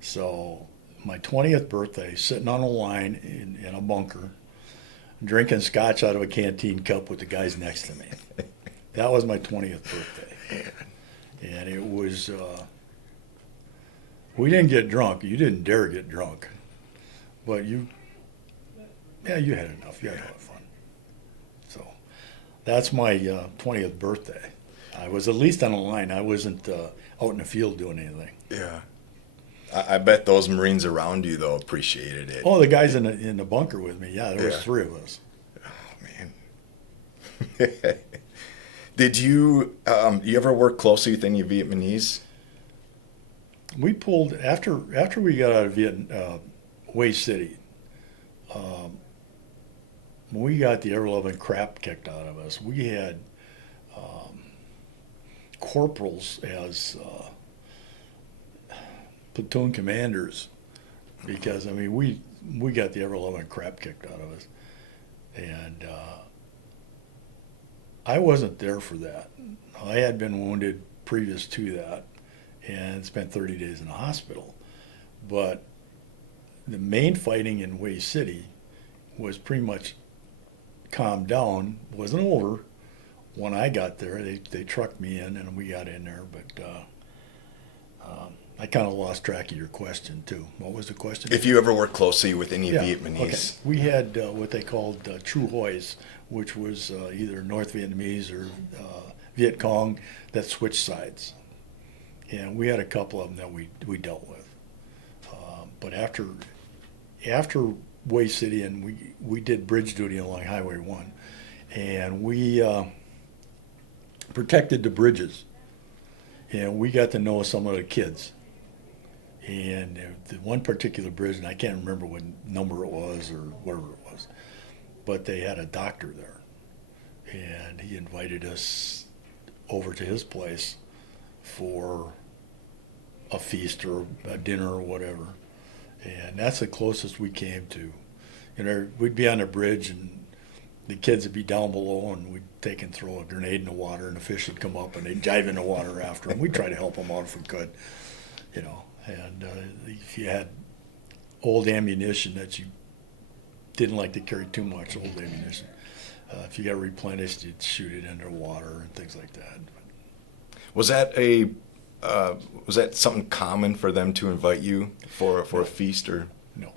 So my 20th birthday, sitting on a line in a bunker, drinking scotch out of a canteen cup with the guys next to me. That was my 20th birthday. And it was, we didn't get drunk. You didn't dare get drunk. But you had enough. You had a lot of fun. So that's my 20th birthday. I was at least on a line. I wasn't out in the field doing anything. Yeah. I bet those Marines around you, though, appreciated it. Oh, the guys in the bunker with me. Yeah, there was 3 of us. Oh, man. Did you ever work closely with any Vietnamese? We pulled, after we got out of Way City, when we got the ever-loving crap kicked out of us, we had corporals as platoon commanders because, I mean, we got the ever-loving crap kicked out of us. And I wasn't there for that. I had been wounded previous to that and spent 30 days in the hospital. But the main fighting in Way City was pretty much calmed down, wasn't over. When I got there, they trucked me in and we got in there. But I kind of lost track of your question too. What was the question? If you ever worked closely with any Yeah, Vietnamese. okay. We had what they called True Hois, which was either North Vietnamese or Viet Cong that switched sides. And we had a couple of them that we dealt with. But after Way City, and we did bridge duty along Highway 1, and we protected the bridges. And we got to know some of the kids. And the one particular bridge, and I can't remember what number it was or whatever it was, but they had a doctor there. And he invited us over to his place for a feast or a dinner or whatever. And that's the closest we came to. You know, we'd be on a bridge and the kids would be down below and we'd take and throw a grenade in the water and the fish would come up and they'd dive in the water after them. We'd try to help them out if we could, you know. And if you had old ammunition that you didn't like to carry too much old ammunition, if you got replenished, you'd shoot it into the water and things like that. Was that was that something common for them to invite you for a feast or? No,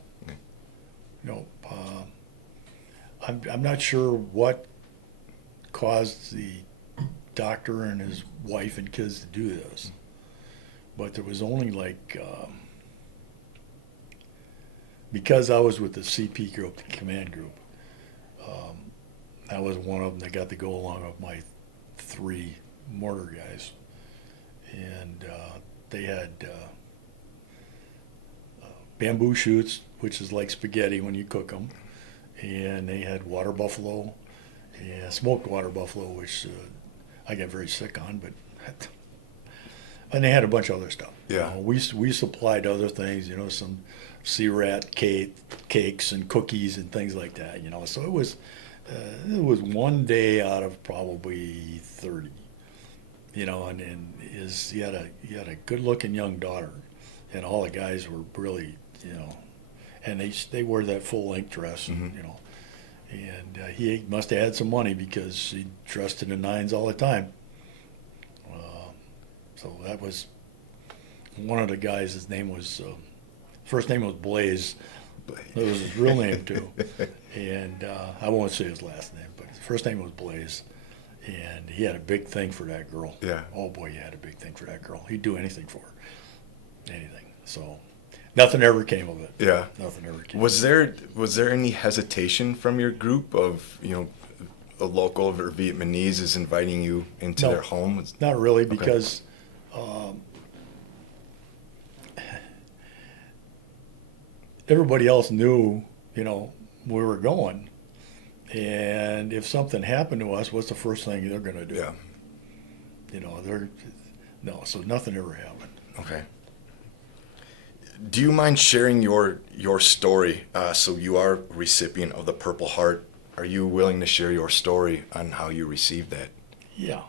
no. I'm not sure what caused the doctor and his wife and kids to do this, but there was only like because I was with the CP group, the command group. I was one of them that got to go along with my 3 mortar guys, and they had bamboo shoots, which is like spaghetti when you cook them, and they had water buffalo, and smoked water buffalo, which I got very sick on, but and they had a bunch of other stuff. Yeah. We supplied other things, you know, some sea rat cakes and cookies and things like that, you know. So it was one day out of probably 30, you know, and he had a good looking young daughter, and all the guys were really, you know, and they wore that full length dress, Mm-hmm. you know, and he must have had some money because he dressed in the 9s all the time. So that was one of the guys. His name was first name was Blaze. That was his real name too, and I won't say his last name, but his first name was Blaze, and he had a big thing for that girl. Yeah. Oh boy, he had a big thing for that girl. He'd do anything for her, anything. So nothing ever came of it. Yeah. Nothing ever came. Was there any hesitation from your group of, you know, a local or Vietnamese is inviting you into No. their home? Not really, Okay. because everybody else knew, you know, we were going. And if something happened to us, what's the first thing they're going to do? Yeah. You know, no, so nothing ever happened. Okay. Do you mind sharing your story? So you are a recipient of the Purple Heart. Are you willing to share your story on how you received that? Yeah.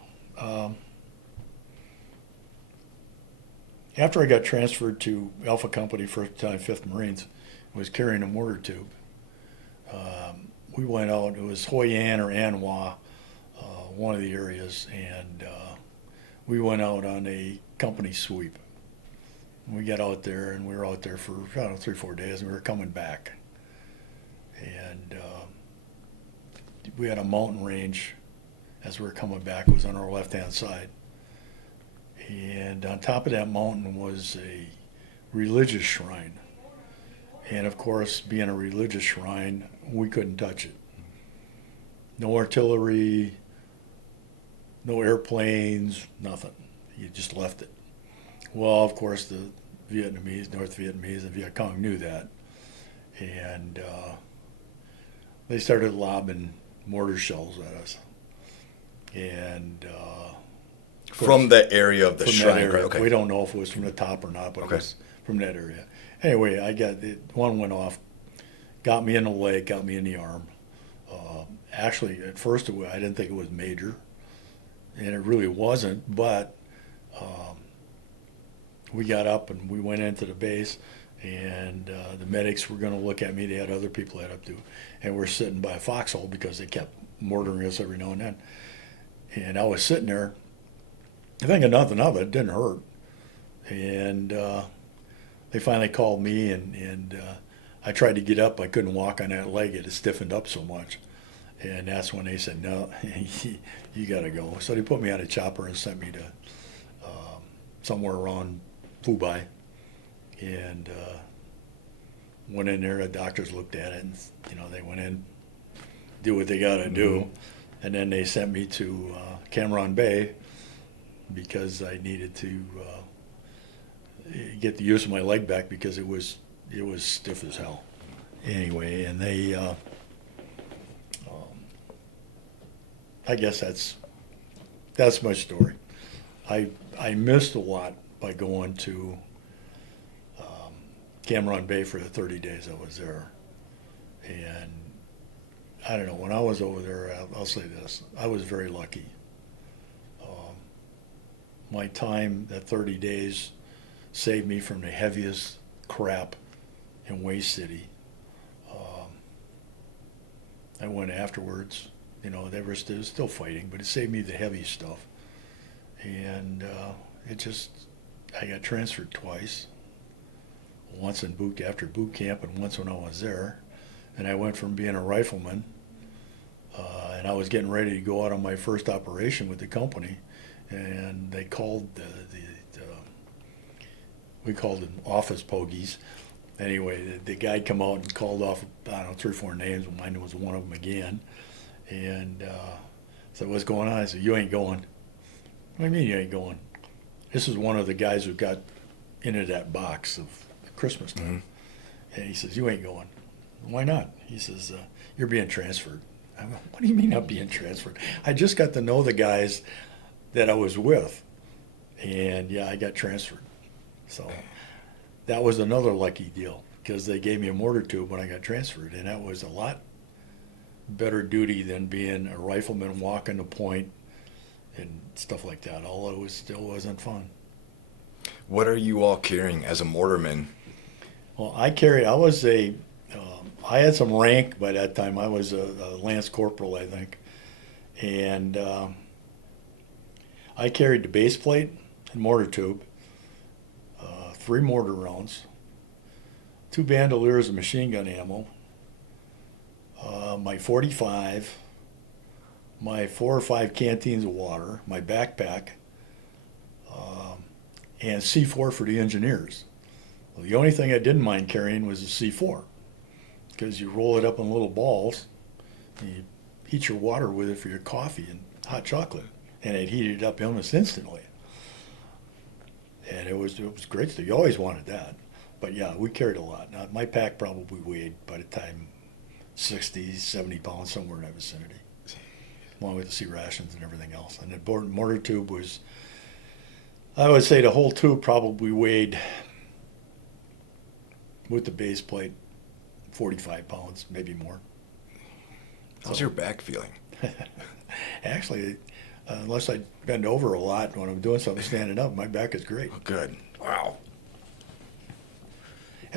After I got transferred to Alpha Company, first time 5th Marines, I was carrying a mortar tube. We went out, it was Hoi An or An Hoa, one of the areas, and we went out on a company sweep. We got out there, and we were out there for, I don't know, 3-4 days, and we were coming back. And we had a mountain range as we were coming back. It was on our left-hand side. And on top of that mountain was a religious shrine. And of course, being a religious shrine, we couldn't touch it. No artillery, no airplanes, nothing. You just left it. Well, of course, the Vietnamese, North Vietnamese, and Viet Cong knew that. And they started lobbing mortar shells at us. And From the area of the from shrine. that area. Right? Okay. We don't know if it was from the top or not, but Okay. it was from that area. Anyway, one went off, got me in the leg, got me in the arm. Actually, at first, I didn't think it was major, and it really wasn't, but we got up and we went into the base, and the medics were going to look at me. They had other people that up to, and we're sitting by a foxhole because they kept mortaring us every now and then. And I was sitting there thinking nothing of it. It didn't hurt. And they finally called me, and I tried to get up. I couldn't walk on that leg. It had stiffened up so much. And that's when they said, no, you got to go. So they put me on a chopper and sent me to somewhere around Fubai. And went in there. The doctors looked at it, and they went in, do what they got to do. And then they sent me to Cameron Bay because I needed to get the use of my leg back because it was stiff as hell. Anyway, and they, I guess that's my story. I missed a lot by going to Cameron Bay for the 30 days I was there. And I don't know, when I was over there, I'll say this, I was very lucky. My time, that 30 days, saved me from the heaviest crap in Waste City. I went afterwards, they were still fighting, but it saved me the heavy stuff. And I got transferred twice. Once after boot camp and once when I was there. And I went from being a rifleman, and I was getting ready to go out on my first operation with the company, and they called we called them office pogies. Anyway, the guy come out and called off, I don't know, 3 or 4 names. Mine was one of them again. And said, what's going on? I said, you ain't going. What do you mean you ain't going? This is one of the guys who got into that box of Christmas time. And he says, you ain't going. Why not? He says, you're being transferred. I went, what do you mean I'm being transferred? I just got to know the guys that I was with. And yeah, I got transferred. So that was another lucky deal because they gave me a mortar tube when I got transferred. And that was a lot better duty than being a rifleman walking the point and stuff like that. Although it still wasn't fun. What are you all carrying as a mortarman? Well, I had some rank by that time. I was a Lance Corporal, I think. And I carried the base plate and mortar tube, 3 mortar rounds, 2 bandoliers of machine gun ammo, my 45, my 4 or 5 canteens of water, my backpack, and C4 for the engineers. Well, the only thing I didn't mind carrying was the C4 because you roll it up in little balls and you heat your water with it for your coffee and hot chocolate, and it heated it up almost instantly. And it was great stuff. You always wanted that. But yeah, we carried a lot. Now, my pack probably weighed by the time 60, 70 pounds, somewhere in that vicinity, along with the C rations and everything else. And the mortar tube was, I would say the whole tube probably weighed, with the base plate, 45 pounds, maybe more. How's your back feeling? Actually, unless I bend over a lot when I'm doing something standing up, my back is great. Oh, good. Wow.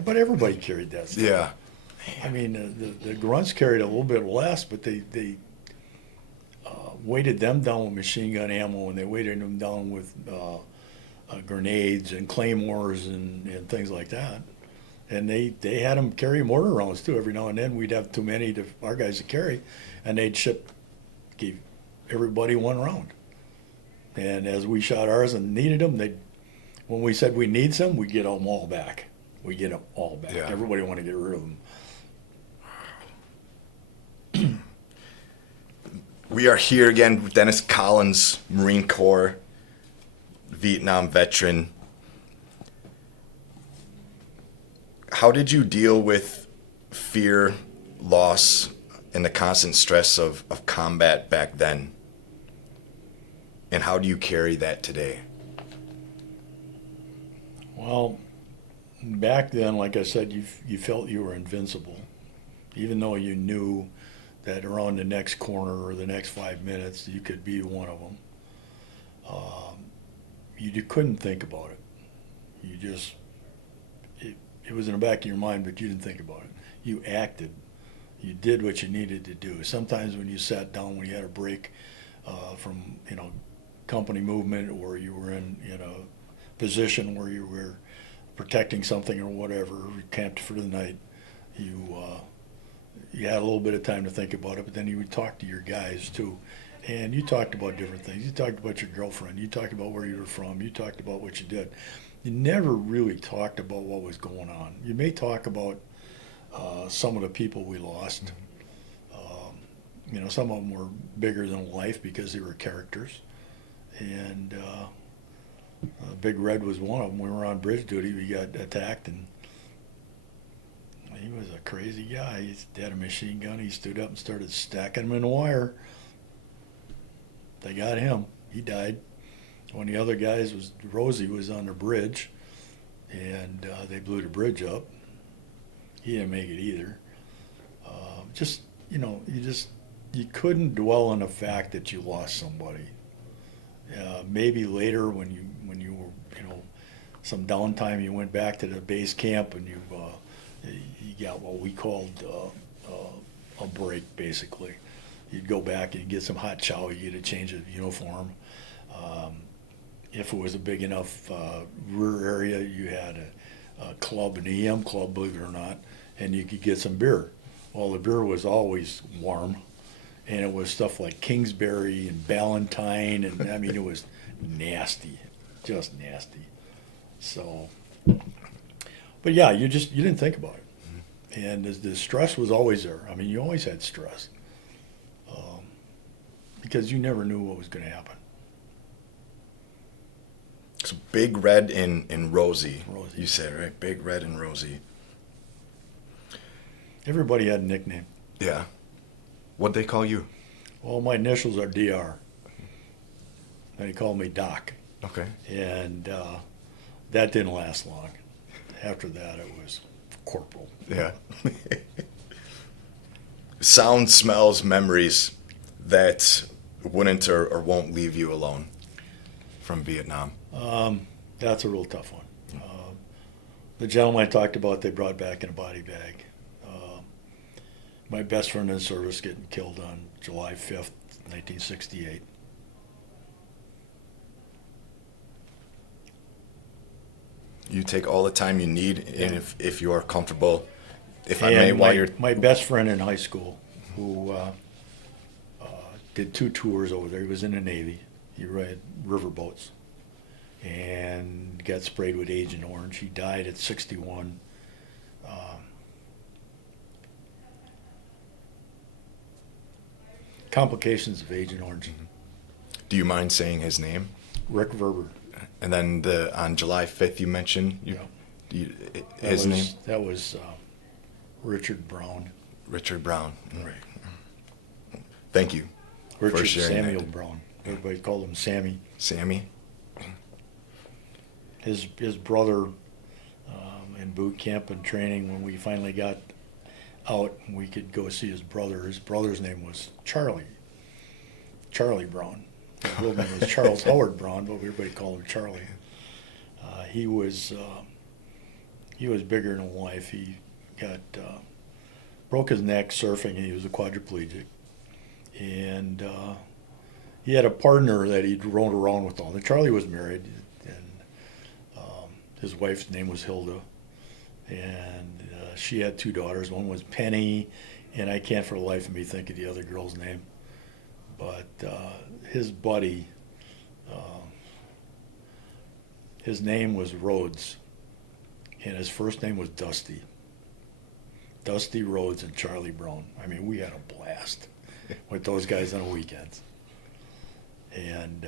But everybody carried that stuff. Yeah. I mean, the grunts carried a little bit less, but they weighted them down with machine gun ammo, and they weighted them down with grenades and claymores and things like that. And they had them carry mortar rounds too. Every now and then we'd have too many to our guys to carry, and they'd give everybody 1 round. And as we shot ours and needed them, when we said we need some, we get them all back. We get them all back. Yeah. Everybody wanted to get rid of them. We are here again with Dennis Collins, Marine Corps, Vietnam veteran. How did you deal with fear, loss, and the constant stress of combat back then? And how do you carry that today? Well, back then, like I said, you felt you were invincible, even though you knew that around the next corner or the next 5 minutes you could be one of them. You couldn't think about it. You just, it was in the back of your mind, but you didn't think about it. You acted. You did what you needed to do. Sometimes when you sat down, when you had a break from company movement, or you were in position where you were protecting something or whatever, you camped for the night, you had a little bit of time to think about it, but then you would talk to your guys too. And you talked about different things. You talked about your girlfriend. You talked about where you were from. You talked about what you did. You never really talked about what was going on. You may talk about some of the people we lost. Some of them were bigger than life because they were characters. And Big Red was one of them. We were on bridge duty. We got attacked, and he was a crazy guy. He had a machine gun. He stood up and started stacking them in the wire. They got him. He died. One of the other guys Rosie was on the bridge, and they blew the bridge up. He didn't make it either. You couldn't dwell on the fact that you lost somebody. Maybe later when you were, some downtime, you went back to the base camp and you got what we called a break, basically. You'd go back and you'd get some hot chow, you get a change of uniform. If it was a big enough rear area, you had a club, an EM club, believe it or not, and you could get some beer. Well, the beer was always warm, and it was stuff like Kingsbury and Ballantine, and I mean, it was nasty, just nasty. So, but yeah, you didn't think about it, and the stress was always there. I mean, you always had stress because you never knew what was going to happen. So Big Red and Rosie. Rosie. You said, right? Big Red and Rosie. Everybody had a nickname. Yeah. What'd they call you? Well, my initials are DR. They called me Doc. Okay. And that didn't last long. After that, it was Corporal. Yeah. Sound, smells, memories that wouldn't or won't leave you alone from Vietnam. That's a real tough one. The gentleman I talked about, they brought back in a body bag. My best friend in the service getting killed on July 5th, 1968. You take all the time you need, and if you are comfortable, if I may, while you're... My best friend in high school, who did 2 tours over there. He was in the Navy. He rode riverboats and got sprayed with Agent Orange. He died at 61. Complications of Agent Orange. Do you mind saying his name? Rick Verber. And then on July 5th, you mentioned his name? That was Richard Brown. Richard Brown. Right. Thank you for Richard sharing Samuel that. Brown. Everybody called him Sammy. Sammy? His brother in boot camp and training, when we finally got out and we could go see his brother. His brother's name was Charlie Brown. His real name was Charles Howard Brown, but everybody called him Charlie. He was bigger than life. He broke his neck surfing, and he was a quadriplegic. And he had a partner that he'd roamed around with all. And Charlie was married, and his wife's name was Hilda. And she had 2 daughters. One was Penny, and I can't for the life of me think of the other girl's name. But his buddy, his name was Rhodes, and his first name was Dusty. Dusty Rhodes and Charlie Brown. I mean, we had a blast with those guys on the weekends. And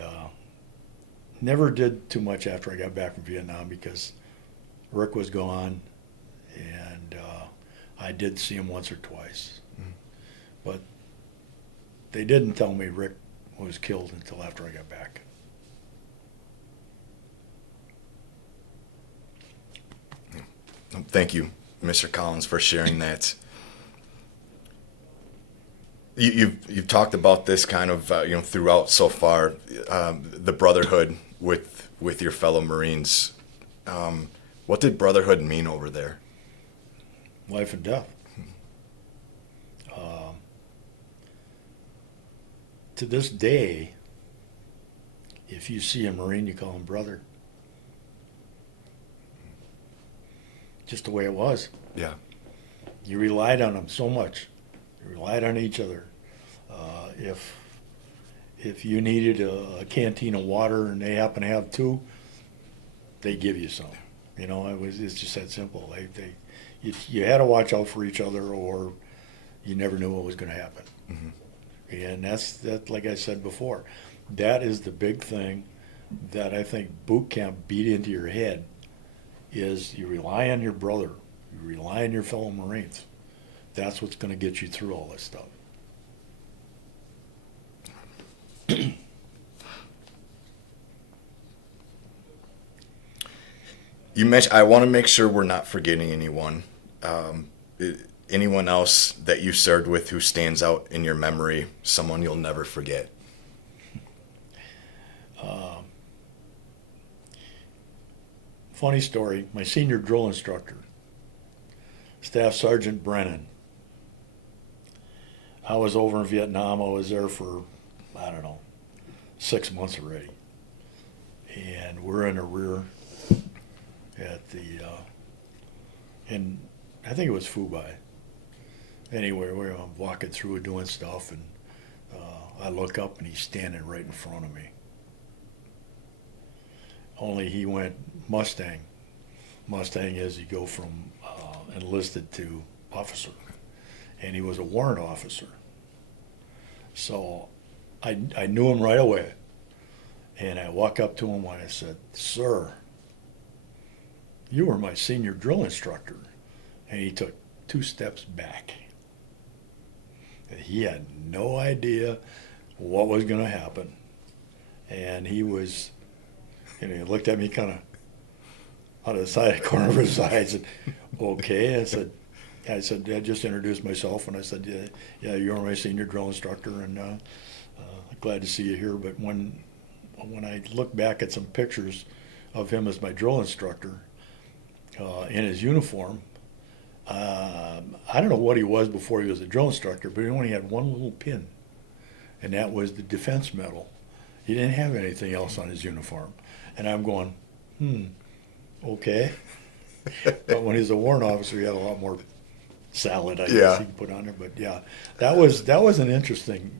never did too much after I got back from Vietnam because Rick was gone, and I did see him once or twice. But they didn't tell me Rick was killed until after I got back. Thank you, Mr. Collins, for sharing that. You've talked about this kind of throughout so far, the brotherhood with your fellow Marines. What did brotherhood mean over there? Life and death. To this day, if you see a Marine, you call him brother. just the way it was. Yeah. You relied on them so much. You relied on each other. If you needed a canteen of water and they happen to have two, they give you some. It's just that simple. You had to watch out for each other, or you never knew what was going to happen. Mm-hmm. And that, like I said before, that is the big thing that I think boot camp beat into your head. Is you rely on your brother, you rely on your fellow Marines. That's what's going to get you through all this stuff. You mentioned, I want to make sure we're not forgetting anyone. Anyone else that you served with who stands out in your memory, someone you'll never forget? Funny story, my senior drill instructor, Staff Sergeant Brennan. I was over in Vietnam. I was there for, 6 months already. And we're in the rear at and I think it was Fubai. Anyway, we're walking through doing stuff, and I look up and he's standing right in front of me. Only he went Mustang. Mustang is you go from enlisted to officer, and he was a warrant officer. So I knew him right away, and I walk up to him and I said, "Sir, you were my senior drill instructor." And he took 2 steps back. And he had no idea what was going to happen. And he was, he looked at me kind of out of the side of the corner of his eye. I said, "Okay." I just introduced myself, and I said, yeah, you're my senior drill instructor, and glad to see you here. But when I look back at some pictures of him as my drill instructor in his uniform, I don't know what he was before he was a drill instructor, but he only had one little pin, and that was the defense medal. He didn't have anything else on his uniform. And I'm going, okay. But when he was a warrant officer, he had a lot more salad, I guess he could put on there. But yeah, that was an interesting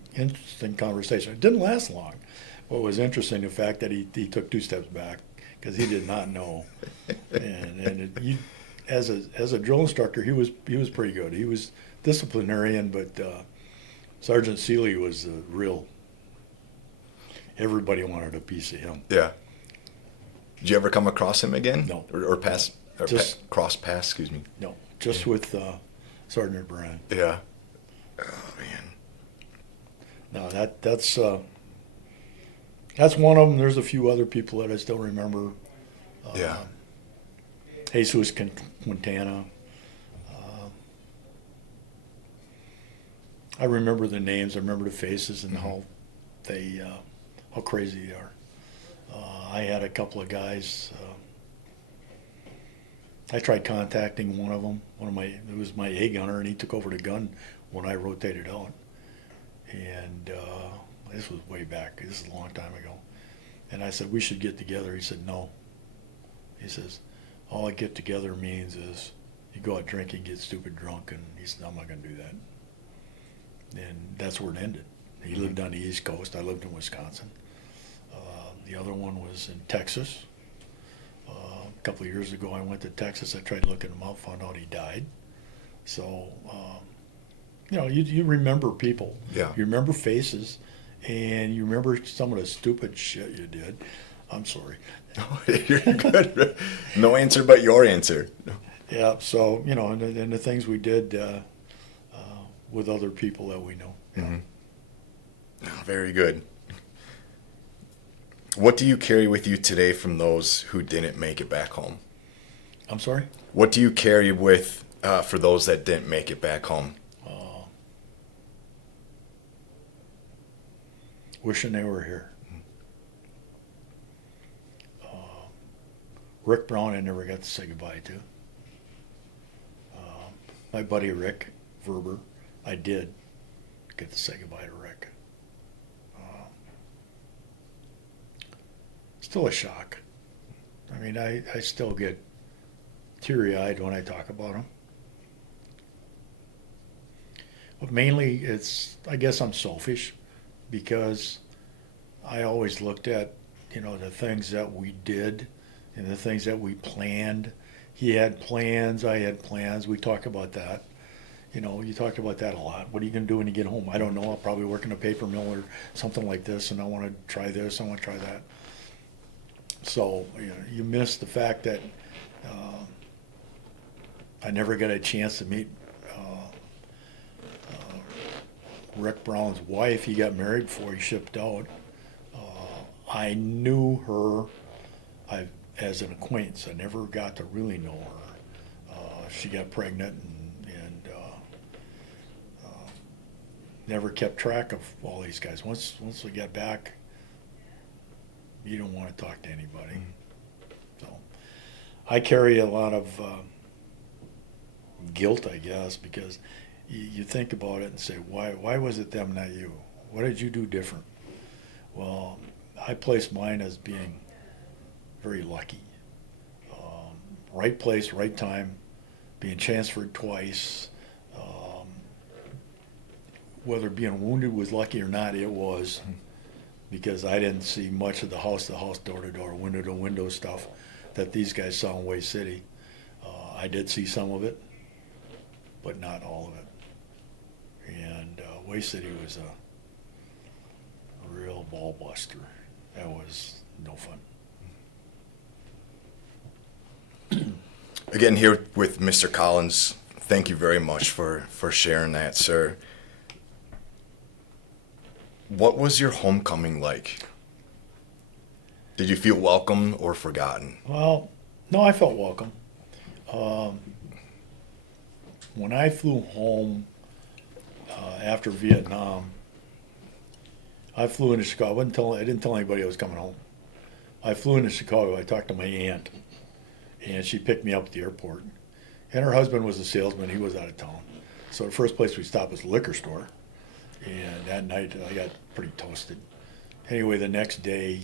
conversation. It didn't last long. What was interesting, the fact that he took 2 steps back, because he did not know. As a drill instructor, he was pretty good. He was disciplinarian, but Sergeant Seeley was the real. Everybody wanted a piece of him. Yeah. Did you ever come across him again? No. Or pass? Or cross paths? Excuse me. No, just with Sergeant Brand. Yeah. Oh man. No, that's one of them. There's a few other people that I still remember. Yeah. Jesus Quintana. I remember the names. I remember the faces and how crazy they are. I had a couple of guys. I tried contacting one of them. It was my A gunner, and he took over the gun when I rotated out. And this was way back. This is a long time ago. And I said, we should get together. He said, no. He says, all a get together means is you go out drinking, get stupid drunk, and he said, I'm not going to do that. And that's where it ended. He lived on the East Coast. I lived in Wisconsin. The other one was in Texas. A couple of years ago, I went to Texas. I tried looking him up, found out he died. So, you remember people. Yeah. You remember faces, and you remember some of the stupid shit you did. I'm sorry. You're good. No answer but your answer. Yeah, so, and the things we did with other people that we know. Mm-hmm. Oh, very good. What do you carry with you today from those who didn't make it back home? I'm sorry? What do you carry with for those that didn't make it back home? Wishing they were here. Rick Brown I never got to say goodbye to. My buddy Rick Verber, I did get to say goodbye to Rick. Still a shock. I mean, I still get teary-eyed when I talk about them. But mainly, I guess I'm selfish because I always looked at, the things that we did and the things that we planned. He had plans, I had plans. We talked about that. You talked about that a lot. What are you going to do when you get home? I don't know. I'll probably work in a paper mill or something like this, and I want to try this, I want to try that. So, you miss the fact that I never got a chance to meet Rick Brown's wife. He got married before he shipped out. I knew her as an acquaintance. I never got to really know her. She got pregnant and never kept track of all these guys. Once we got back, you don't want to talk to anybody. So I carry a lot of guilt, I guess, because you think about it and say, why was it them, not you? What did you do different? Well, I place mine as being very lucky. Right place, right time, being transferred twice. Whether being wounded was lucky or not, it was, because I didn't see much of the house-to-house, door-to-door, window-to-window stuff that these guys saw in Way City. I did see some of it, but not all of it. And Way City was a real ball buster. That was no fun. Again, here with Mr. Collins. Thank you very much for sharing that, sir. What was your homecoming like? Did you feel welcome or forgotten? Well, no, I felt welcome. When I flew home after Vietnam, I flew into Chicago. I didn't tell anybody I was coming home. I flew into Chicago. I talked to my aunt, and she picked me up at the airport. And her husband was a salesman. He was out of town. So the first place we stopped was a liquor store. And that night, I got pretty toasted. Anyway, the next day,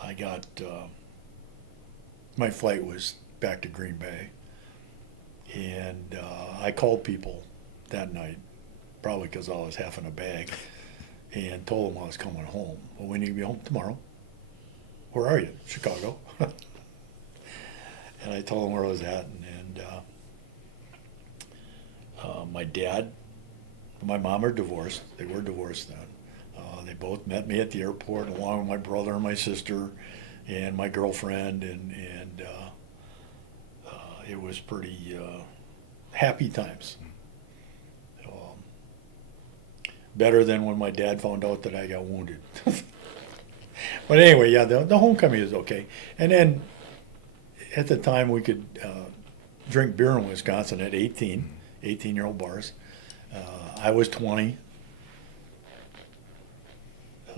I got, my flight was back to Green Bay. And I called people that night, probably because I was half in a bag, and told them I was coming home. Well, we need to be home tomorrow. Where are you? Chicago. And I told them where I was at. And my dad, my mom are divorced. They were divorced then. They both met me at the airport, along with my brother and my sister and my girlfriend, and it was pretty happy times. Better than when my dad found out that I got wounded. But anyway, yeah, the homecoming is okay. And then at the time we could drink beer in Wisconsin at 18-year-old bars. I was 20.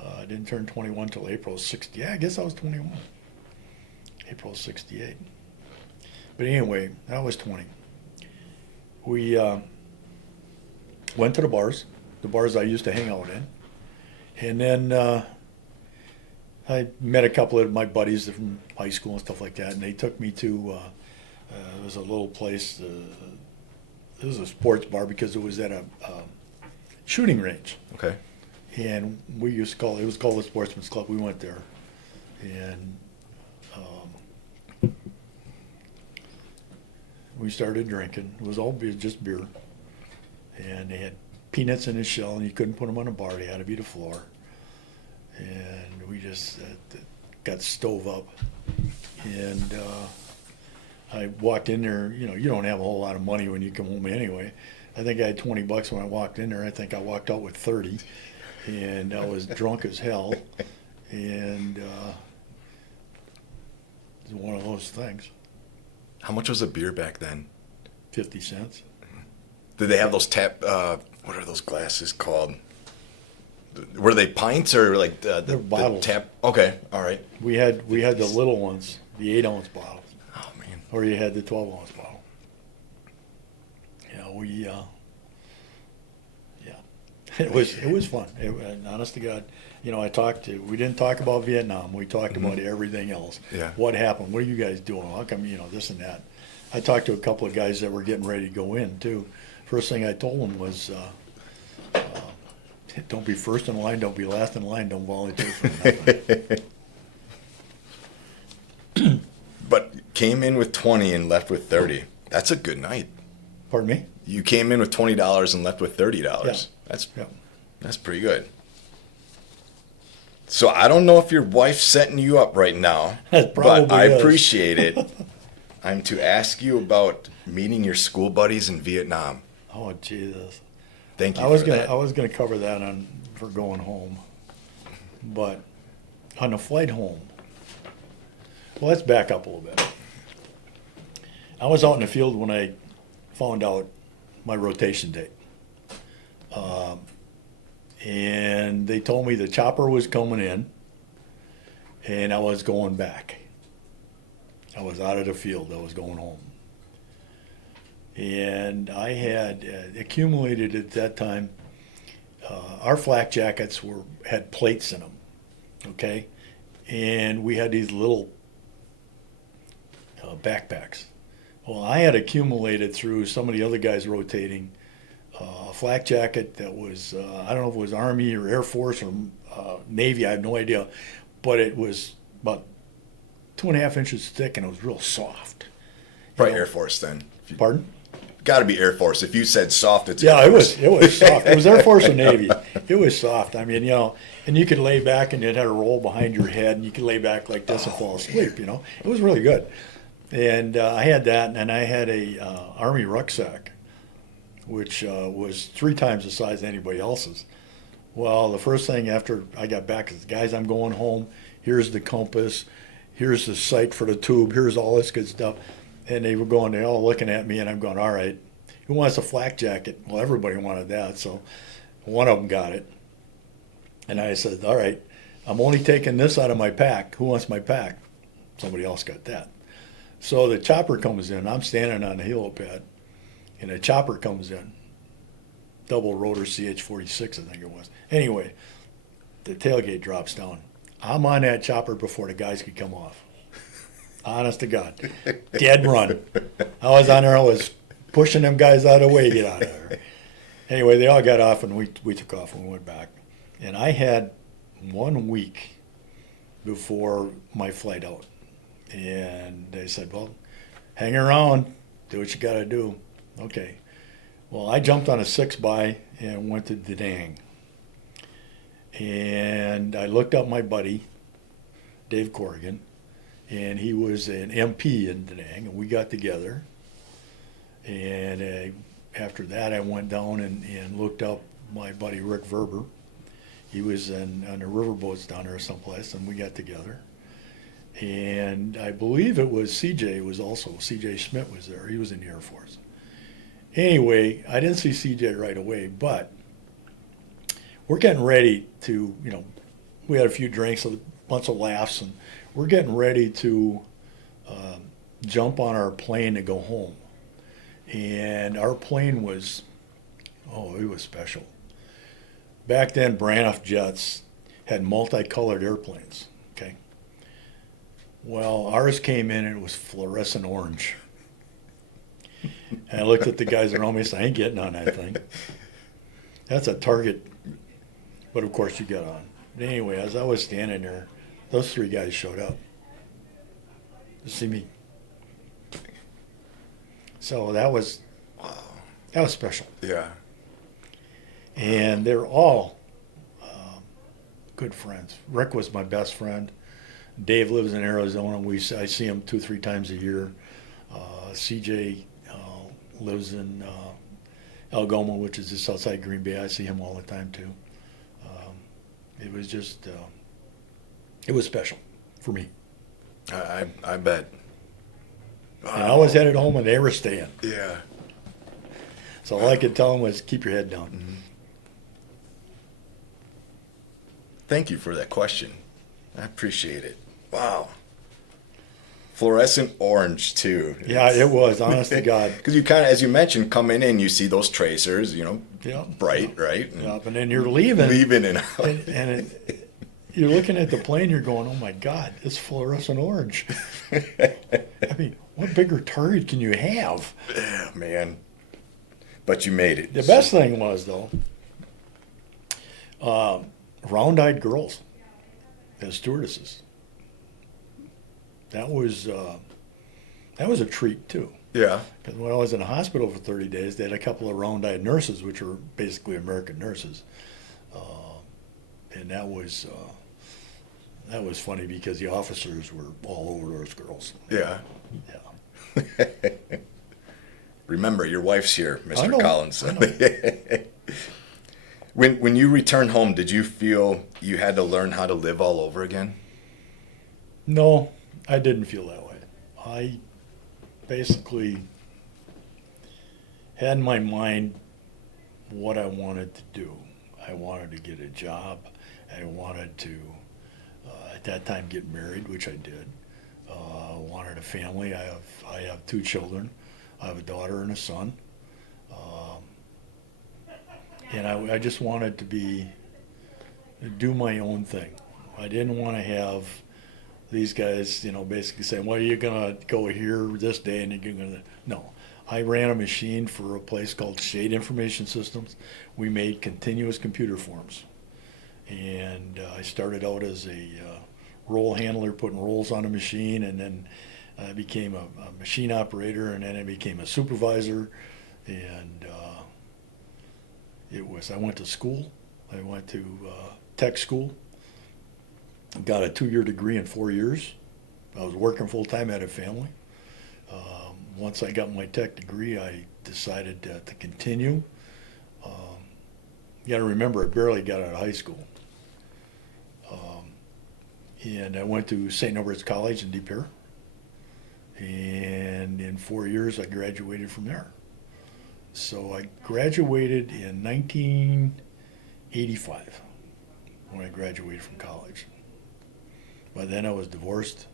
I didn't turn 21 till April 60. Yeah, I guess I was 21. April 68. But anyway, I was 20. We went to the bars I used to hang out in. And then I met a couple of my buddies from high school and stuff like that, and they took me to, it was a little place, it was a sports bar because it was at a shooting range. Okay. And we used to call it was called the Sportsman's Club. We went there, and we started drinking. It was all beer, just beer. And they had peanuts in a shell, and you couldn't put them on a bar. They had to be the floor. And we just got stove up. And I walked in there. You don't have a whole lot of money when you come home anyway. I think I had $20 when I walked in there. I think I walked out with 30. And I was drunk as hell, and it was one of those things. How much was a beer back then? 50 cents. Did they have those what are those glasses called? Were they pints or like They're bottles. The tap? Okay, all right. We had the little ones, the 8-ounce bottles. Oh, man. Or you had the 12-ounce bottle. Yeah, It was fun. And honest to God, you know, we didn't talk about Vietnam. We talked about everything else. Yeah. What happened? What are you guys doing? How come, you know, this and that? I talked to a couple of guys that were getting ready to go in too. First thing I told them was, don't be first in line, don't be last in line, don't volunteer for nothing. But came in with 20 and left with 30. That's a good night. Pardon me? You came in with $20 and left with $30. Yeah. That's pretty good. So I don't know if your wife's setting you up right now, That probably but I is. appreciate it. I'm to ask you about meeting your school buddies in Vietnam. Oh, Jesus. Thank you I was for gonna that. I was gonna cover that for going home, but on the flight home. Well, let's back up a little bit. I was out in the field when I found out my rotation date, and they told me the chopper was coming in, and I was going back. I was out of the field. I was going home. And I had accumulated at that time. Our flak jackets had plates in them, okay, and we had these little backpacks. Well, I had accumulated through some of the other guys rotating a flak jacket that was I don't know if it was Army or Air Force or Navy. I have no idea, but it was about 2.5 inches thick and it was real soft. Probably Air Force then. Pardon? Got to be Air Force. If you said soft, it's Yeah, Air it Force. was soft. It was Air Force or Navy. It was soft. I mean, you know, and you could lay back and it had a roll behind your head and you could lay back like this and fall asleep, you know. It was really good. And I had that, and I had a Army rucksack, which was 3 times the size of anybody else's. Well, the first thing after I got back is, guys, I'm going home. Here's the compass. Here's the sight for the tube. Here's all this good stuff. And they're all looking at me, and I'm going, all right, who wants a flak jacket? Well, everybody wanted that, so one of them got it. And I said, all right, I'm only taking this out of my pack. Who wants my pack? Somebody else got that. So the chopper comes in. I'm standing on the helipad, and a chopper comes in. Double rotor CH-46, I think it was. Anyway, the tailgate drops down. I'm on that chopper before the guys could come off. Honest to God. Dead run. I was on there. I was pushing them guys out of the way to get out of there. Anyway, they all got off, and we took off and we went back. And I had 1 week before my flight out. And they said, well, hang around. Do what you got to do. Okay. Well, I jumped on a 6x and went to Da Nang. And I looked up my buddy, Dave Corrigan, and he was an MP in Da Nang, and we got together. And after that, I went down and looked up my buddy Rick Verber. He was on the riverboats down there someplace, and we got together. And I believe it was CJ Schmidt was there. He was in the Air Force. Anyway, I didn't see CJ right away, but we're getting ready to, you know, we had a few drinks, a bunch of laughs, and we're getting ready to jump on our plane to go home. And our plane was, it was special. Back then, Braniff jets had multicolored airplanes, okay? Well, ours came in and it was fluorescent orange. And I looked at the guys around me and said, I ain't getting on that thing. That's a Target. But of course you got on. But anyway, as I was standing there, those 3 guys showed up to see me. So that was special. Yeah. And they're all good friends. Rick was my best friend. Dave lives in Arizona. I see him 2-3 times a year. CJ lives in Algoma, which is just outside Green Bay. I see him all the time too. It was just, it was special for me. I bet. And I was headed home and they were staying. Yeah. So all I could tell them was keep your head down. Mm-hmm. Thank you for that question. I appreciate it. Wow. Fluorescent orange too. Yeah, it was, honest to God. Because you kind of, as you mentioned, coming in, you see those tracers, Yeah. bright, right? And Yeah, and then you're leaving. leaving and You're looking at the plane, you're going, oh my God, it's fluorescent orange. I mean, what bigger target can you have? man. But you made it. The best thing was, though, round-eyed girls as stewardesses. That was a treat, too. Yeah. Because when I was in the hospital for 30 days, they had a couple of round-eyed nurses, which were basically American nurses. And that was funny because the officers were all over those girls. Yeah. Yeah. Remember, your wife's here, I Mr. know, Collins. I know. When you returned home, did you feel you had to learn how to live all over again? No, I didn't feel that way. I basically had in my mind what I wanted to do. I wanted to get a job. I wanted to, at that time, get married, which I did. Wanted a family. I have 2 children. I have a daughter and a son. And I just wanted to do my own thing. I didn't want to have these guys, basically saying, well, you're going to go here this day and you're going to, no. I ran a machine for a place called Shade Information Systems. We made continuous computer forms. And I started out as a roll handler, putting rolls on a machine, and then I became a machine operator, and then I became a supervisor. And I went to school. I went to tech school. Got a 2-year degree in 4 years. I was working full time, had a family. Once I got my tech degree, I decided to continue. You got to remember, I barely got out of high school. And I went to St. Norbert's College in De Pere. And in 4 years, I graduated from there. So I graduated in 1985 when I graduated from college. By then I was divorced.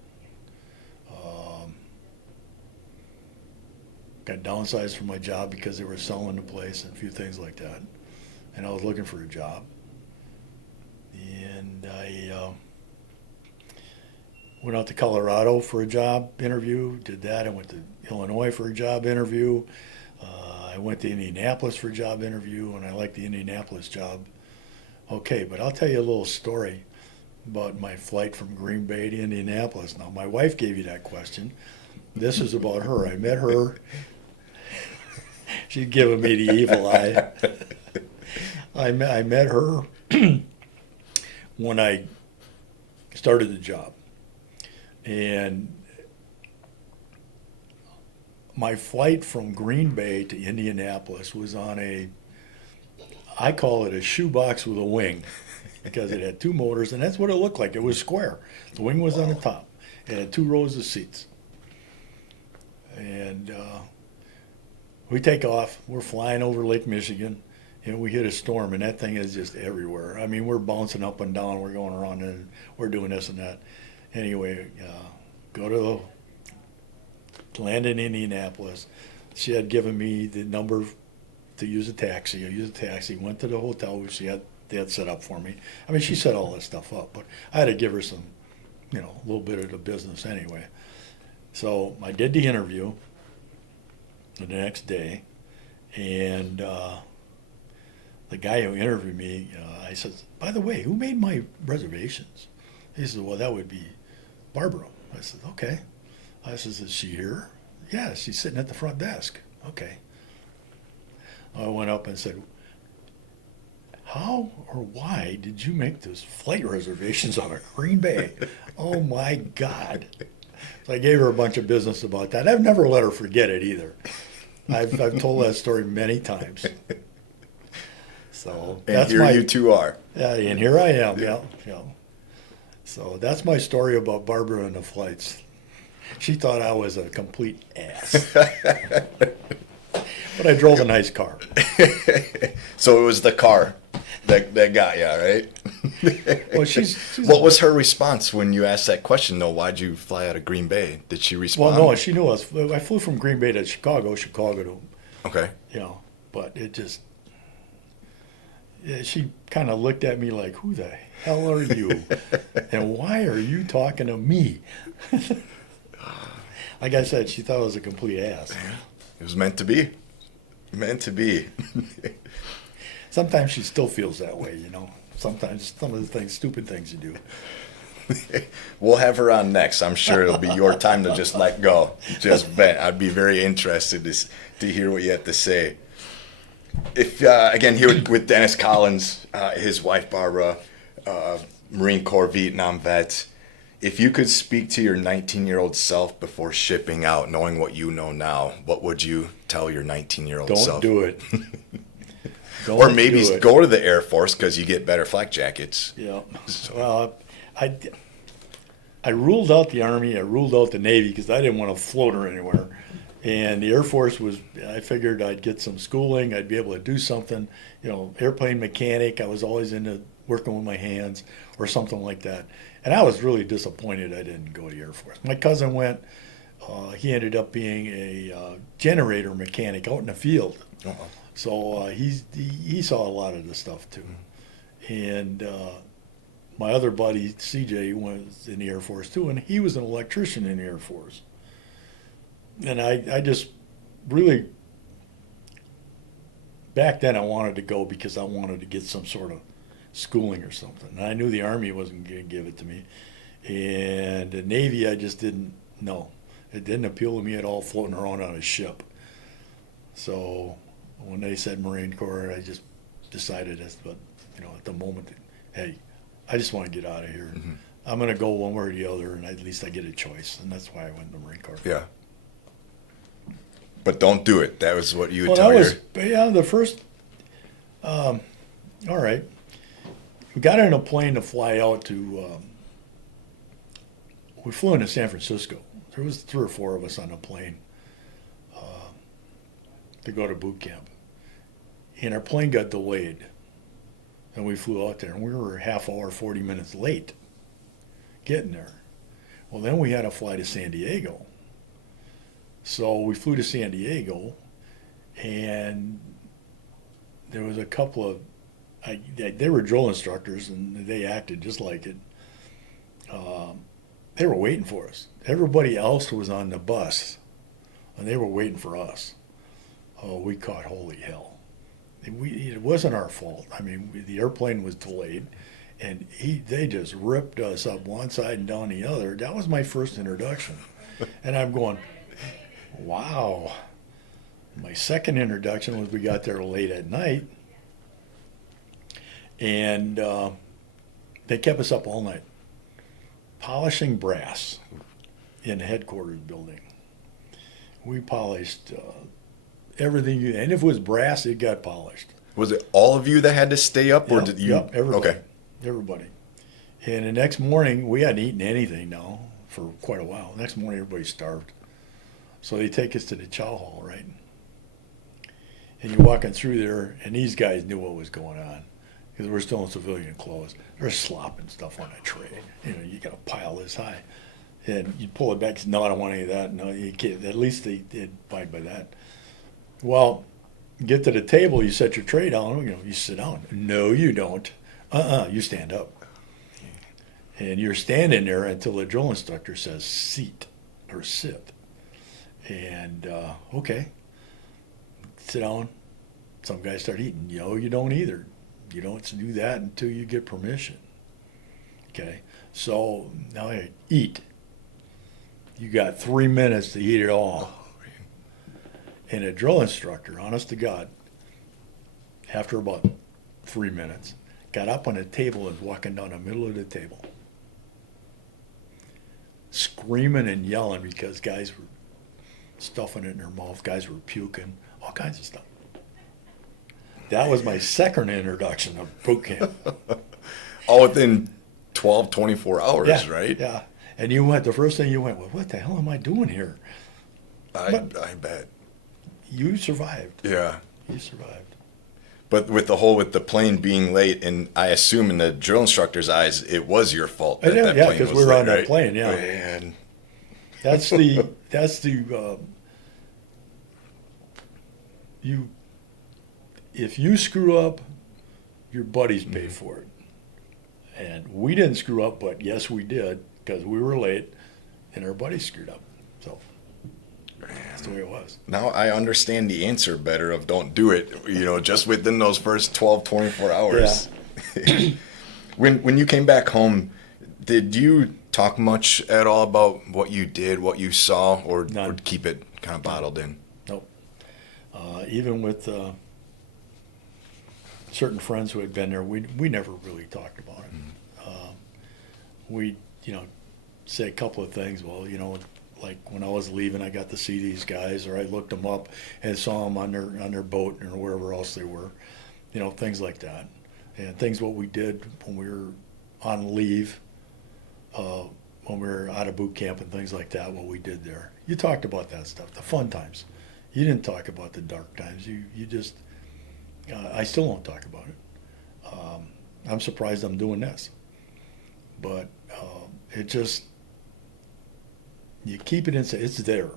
Got downsized from my job because they were selling the place and a few things like that. And I was looking for a job. And I went out to Colorado for a job interview, did that. I went to Illinois for a job interview. I went to Indianapolis for a job interview, and I liked the Indianapolis job. Okay, but I'll tell you a little story about my flight from Green Bay to Indianapolis. Now, my wife gave you that question. This is about her. I met her. She's giving me the evil eye. I met her when I started the job. And my flight from Green Bay to Indianapolis was on I call it a shoebox with a wing, because it had 2 motors, and that's what it looked like. It was square. The wing was on the top. It had 2 rows of seats. And we take off. We're flying over Lake Michigan, and we hit a storm, and that thing is just everywhere. I mean, we're bouncing up and down. We're going around, and we're doing this and that. Anyway, land in Indianapolis. She had given me the number to use a taxi. I used a taxi, went to the hotel which they had set up for me. I mean, she set all that stuff up, but I had to give her some, a little bit of the business anyway. So I did the interview the next day, and the guy who interviewed me, I said, by the way, who made my reservations? He said, well, that would be Barbara. I said, okay. I said, is she here? Yeah, she's sitting at the front desk. Okay. I went up and said, how or why did you make those flight reservations on a Green Bay? Oh, my God. So I gave her a bunch of business about that. I've never let her forget it either. I've told that story many times. So and here you two are. Yeah, and here I am. Yeah. So that's my story about Barbara and the flights. She thought I was a complete ass. But I drove a nice car. So it was the car that got you, right? Well, she's What was her response when you asked that question, though? Why'd you fly out of Green Bay? Did she well, respond? no, she knew us. I flew from Green Bay to Chicago to, Okay. but it just, yeah, she kind of looked at me like, who the hell are you? And why are you talking to me? Like I said, she thought I was a complete ass. It was meant to be. Meant to be. Sometimes she still feels that way. Sometimes some of the stupid things you do. We'll have her on next. I'm sure it'll be your time to just let go. Just vent. I'd be very interested to hear what you have to say. If again, here with Dennis Collins, his wife Barbara, Marine Corps Vietnam vet. If you could speak to your 19-year-old self before shipping out, knowing what you know now, what would you tell your 19-year-old self? Don't do it. Or maybe go to the Air Force because you get better flak jackets. Yeah. Well, I ruled out the Army. I ruled out the Navy because I didn't want to float or anywhere. And the Air Force I figured I'd get some schooling. I'd be able to do something. Airplane mechanic. I was always into working with my hands or something like that. And I was really disappointed I didn't go to the Air Force. My cousin went. He ended up being a generator mechanic out in the field. Uh-huh. So he saw a lot of the stuff too. And my other buddy, CJ, was in the Air Force too, and he was an electrician in the Air Force. And I just really, back then I wanted to go because I wanted to get some sort of schooling or something. And I knew the Army wasn't going to give it to me. And the Navy, I just didn't know. It didn't appeal to me at all, floating around on a ship. So when they said Marine Corps, I just decided at the moment, hey, I just want to get out of here. Mm-hmm. I'm going to go one way or the other, and at least I get a choice. And that's why I went to the Marine Corps. Yeah. But don't do it. That was what you would tell the first, all right. We got in a plane to fly out to, we flew into San Francisco. There was 3 or 4 of us on a plane to go to boot camp. And our plane got delayed. And we flew out there, and we were a half hour, 40 minutes late getting there. Well, then we had to fly to San Diego. So we flew to San Diego, and there was a couple of, they were drill instructors, and they acted just like it. They were waiting for us. Everybody else was on the bus, and they were waiting for us. Oh, we caught holy hell. It wasn't our fault. I mean, the airplane was delayed, and they just ripped us up one side and down the other. That was my first introduction. And I'm going, wow. My second introduction was we got there late at night, and they kept us up all night, polishing brass in the headquarters building. We polished everything, and if it was brass, it got polished. Was it all of you that had to stay up, or did you? Yep, everybody. Okay. Everybody. And the next morning, we hadn't eaten anything now for quite a while. The next morning, everybody starved. So they take us to the chow hall, right? And you're walking through there, and these guys knew what was going on because we're still in civilian clothes. They're slopping stuff on a tray. You got a pile this high. And you pull it back, no, I don't want any of that. No, you can't. At least they abide by that. Well, get to the table, you set your tray down, you sit down. No, you don't. You stand up. And you're standing there until the drill instructor says seat or sit. And, okay, sit down. Some guys start eating. You don't either. You don't do that until you get permission. Okay, so now you eat. You got 3 minutes to eat it all. And a drill instructor, honest to God, after about 3 minutes, got up on the table and was walking down the middle of the table, screaming and yelling because guys were stuffing it in their mouth, guys were puking, all kinds of stuff. That was my second introduction of boot camp. All within 12, 24 hours, yeah, right? Yeah. And the first thing you went, well, what the hell am I doing here? I bet. You survived. Yeah. You survived. But with the plane being late, and I assume in the drill instructor's eyes, it was your fault I that know, that yeah, plane because was we were late, on that right? plane, yeah. Man. That's the you if you screw up, your buddies pay for it. And we didn't screw up, but yes, we did because we were late, and our buddies screwed up. So that's the way it was. Now I understand the answer better of don't do it, just within those first 12, 24 hours. When you came back home, did you talk much at all about what you did, what you saw, or keep it kind of bottled in? Nope. Even with certain friends who had been there, we never really talked about it. We, say a couple of things. Well, like when I was leaving, I got to see these guys, or I looked them up and saw them on their boat or wherever else they were, things like that, and things what we did when we were on leave, when we were out of boot camp and things like that. What we did there, you talked about that stuff, the fun times. You didn't talk about the dark times. You just, I still don't talk about it. I'm surprised I'm doing this, but it just. You keep it inside. It's there.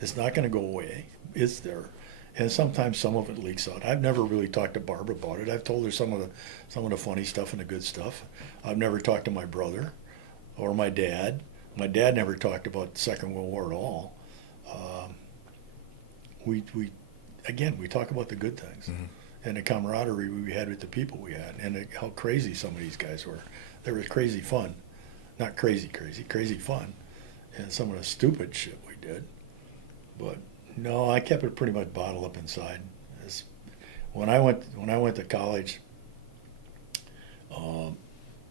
It's not going to go away. It's there, and sometimes some of it leaks out. I've never really talked to Barb about it. I've told her some of the funny stuff and the good stuff. I've never talked to my brother or my dad. My dad never talked about the Second World War at all. We talk about the good things and the camaraderie we had with the people we had, and how crazy some of these guys were. There was crazy fun, not crazy fun. And some of the stupid shit we did. But no, I kept it pretty much bottled up inside. When I went to college,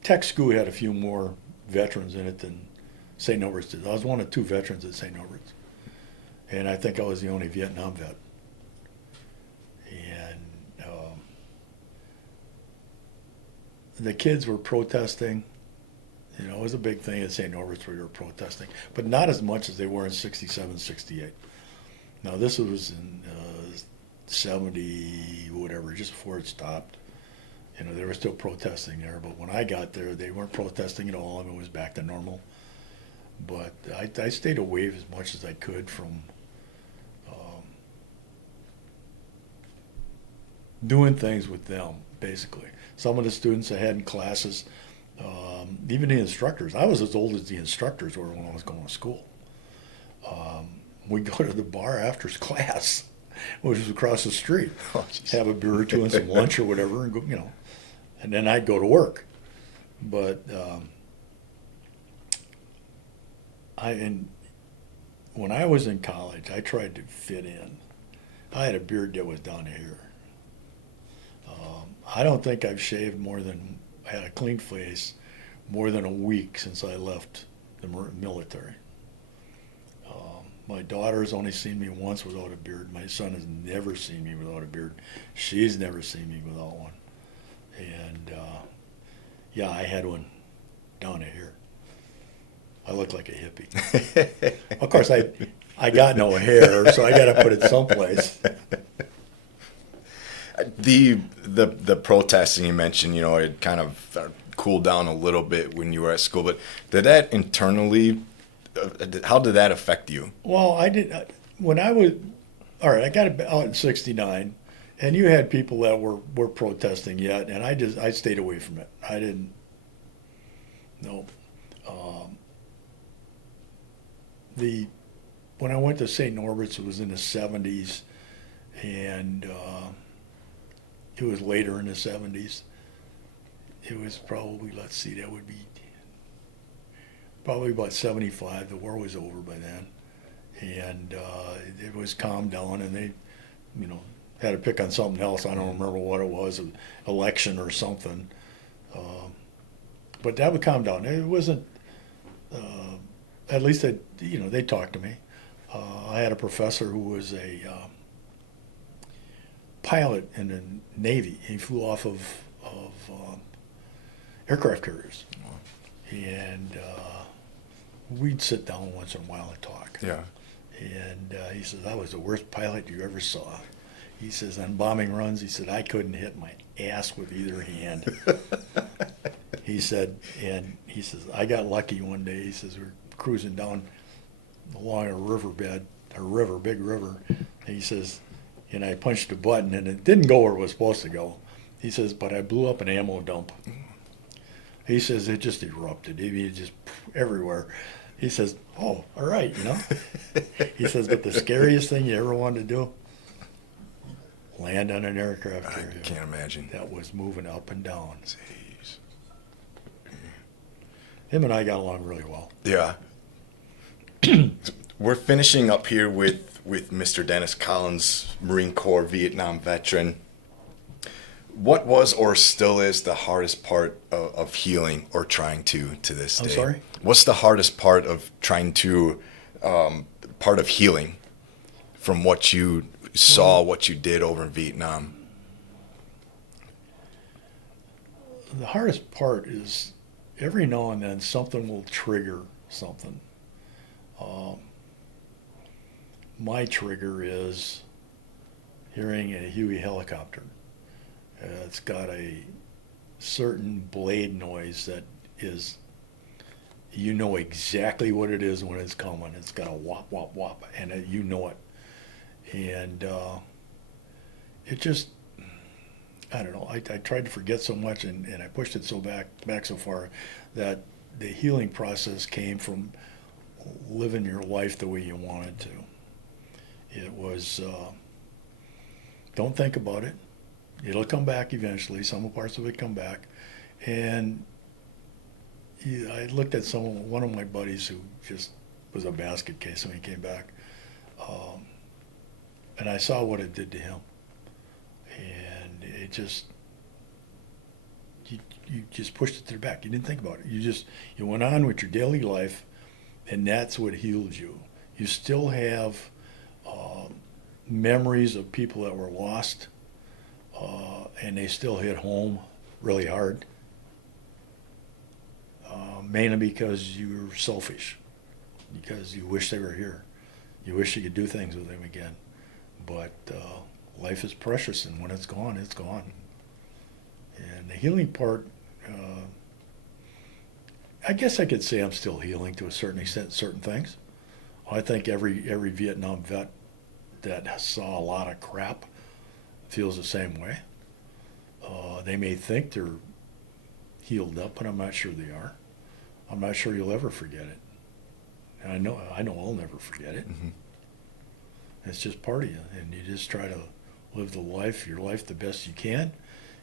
tech school had a few more veterans in it than St. Norbert's did. I was one of two veterans at St. Norbert's, and I think I was the only Vietnam vet. And the kids were protesting. It was a big thing at St. Norbert's where we were protesting, but not as much as they were in 67, 68. Now, this was in 70, whatever, just before it stopped. They were still protesting there, but when I got there, they weren't protesting at all, and it was back to normal. But I stayed away as much as I could from doing things with them, basically. Some of the students I had in classes, even the instructors. I was as old as the instructors were when I was going to school. We'd go to the bar after class, which was across the street, have a beer or two and some lunch or whatever, and go, and then I'd go to work. But when I was in college, I tried to fit in. I had a beard that was down to here. I don't think I've shaved had a clean face more than a week since I left the military. My daughter's only seen me once without a beard. My son has never seen me without a beard. She's never seen me without one. And I had one down to here. I look like a hippie. Of course, I got no hair, so I got to put it someplace. The protesting you mentioned, it kind of cooled down a little bit when you were at school. But did that internally? How did that affect you? Well, I did when I was all right. I got out in '69, and you had people that were protesting yet, and I stayed away from it. I didn't. No. When I went to St. Norbert's, it was in the '70s, and it was later in the '70s. It was probably, let's see, that would be probably about '75. The war was over by then, and it was calmed down, and they, had to pick on something else. I don't remember what it was, an election or something. But that would calm down. It wasn't. At least they talked to me. I had a professor who was a pilot in the Navy. He flew off of aircraft carriers, and we'd sit down once in a while and talk. Yeah. And he said, "I was the worst pilot you ever saw." He says, on bombing runs, he said, I couldn't hit my ass with either hand. He said, I got lucky one day. He says, we're cruising down along a riverbed, big river. And he says, and I punched a button and it didn't go where it was supposed to go. He says, but I blew up an ammo dump. He says, it just erupted. It just everywhere. He says, oh, all right, He says, but the scariest thing you ever wanted to do, land on an aircraft carrier. I can't imagine. That was moving up and down. Jeez. Him and I got along really well. Yeah. We're finishing up here with Mr. Dennis Collins, Marine Corps Vietnam veteran. What was or still is the hardest part of healing or trying to this day? I'm sorry? What's the hardest part of trying to, part of healing from what you saw, what you did over in Vietnam? The hardest part is every now and then something will trigger something. My trigger is hearing a Huey helicopter. It's got a certain blade noise that is, you know exactly what it is when it's coming. It's got a whop, whop, whop, and you know it. And it just, I don't know, I tried to forget so much and I pushed it so back so far that the healing process came from living your life the way you wanted to. It was, don't think about it. It'll come back eventually. Some parts of it come back. And I looked at one of my buddies who just was a basket case when he came back. And I saw what it did to him. And it just, you just pushed it to the back. You didn't think about it. You went on with your daily life, and that's what healed you. You still have memories of people that were lost, and they still hit home really hard, mainly because you're selfish, because you wish they were here. You wish you could do things with them again. But life is precious, and when it's gone, it's gone. And the healing part, I guess I could say I'm still healing to a certain extent, certain things. I think every Vietnam vet that saw a lot of crap feels the same way. They may think they're healed up, but I'm not sure they are. I'm not sure you'll ever forget it. And I know I'll never forget it. Mm-hmm. It's just part of you, and you just try to live your life the best you can,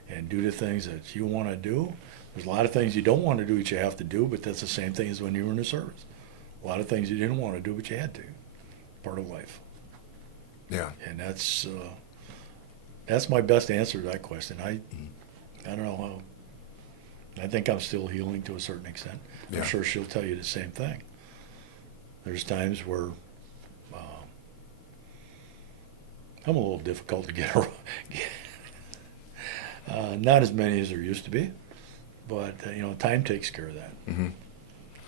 and do the things that you want to do. There's a lot of things you don't want to do that you have to do, but that's the same thing as when you were in the service. A lot of things you didn't want to do, but you had to. Part of life. Yeah. And that's my best answer to that question. I don't know how. I think I'm still healing to a certain extent. Yeah. I'm sure she'll tell you the same thing. There's times where I'm a little difficult to get around. Not as many as there used to be, but time takes care of that. Mm-hmm.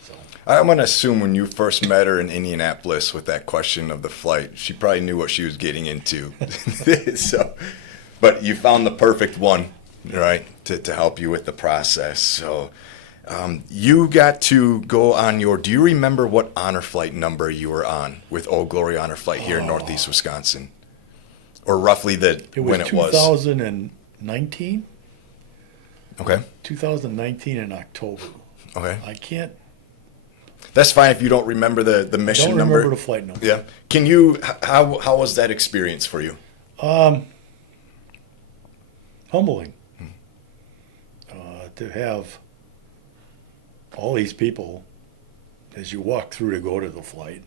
So I'm going to assume when you first met her in Indianapolis with that question of the flight, she probably knew what she was getting into. But you found the perfect one, right, to help you with the process. So you got to go on do you remember what honor flight number you were on with Old Glory Honor Flight here in Northeast Wisconsin? Or roughly when it was? 2019. Okay. 2019 in October. Okay. I can't. That's fine if you don't remember the mission number. I don't remember the flight number. Yeah. Can you? How was that experience for you? Humbling. To have all these people as you walk through to go to the flight.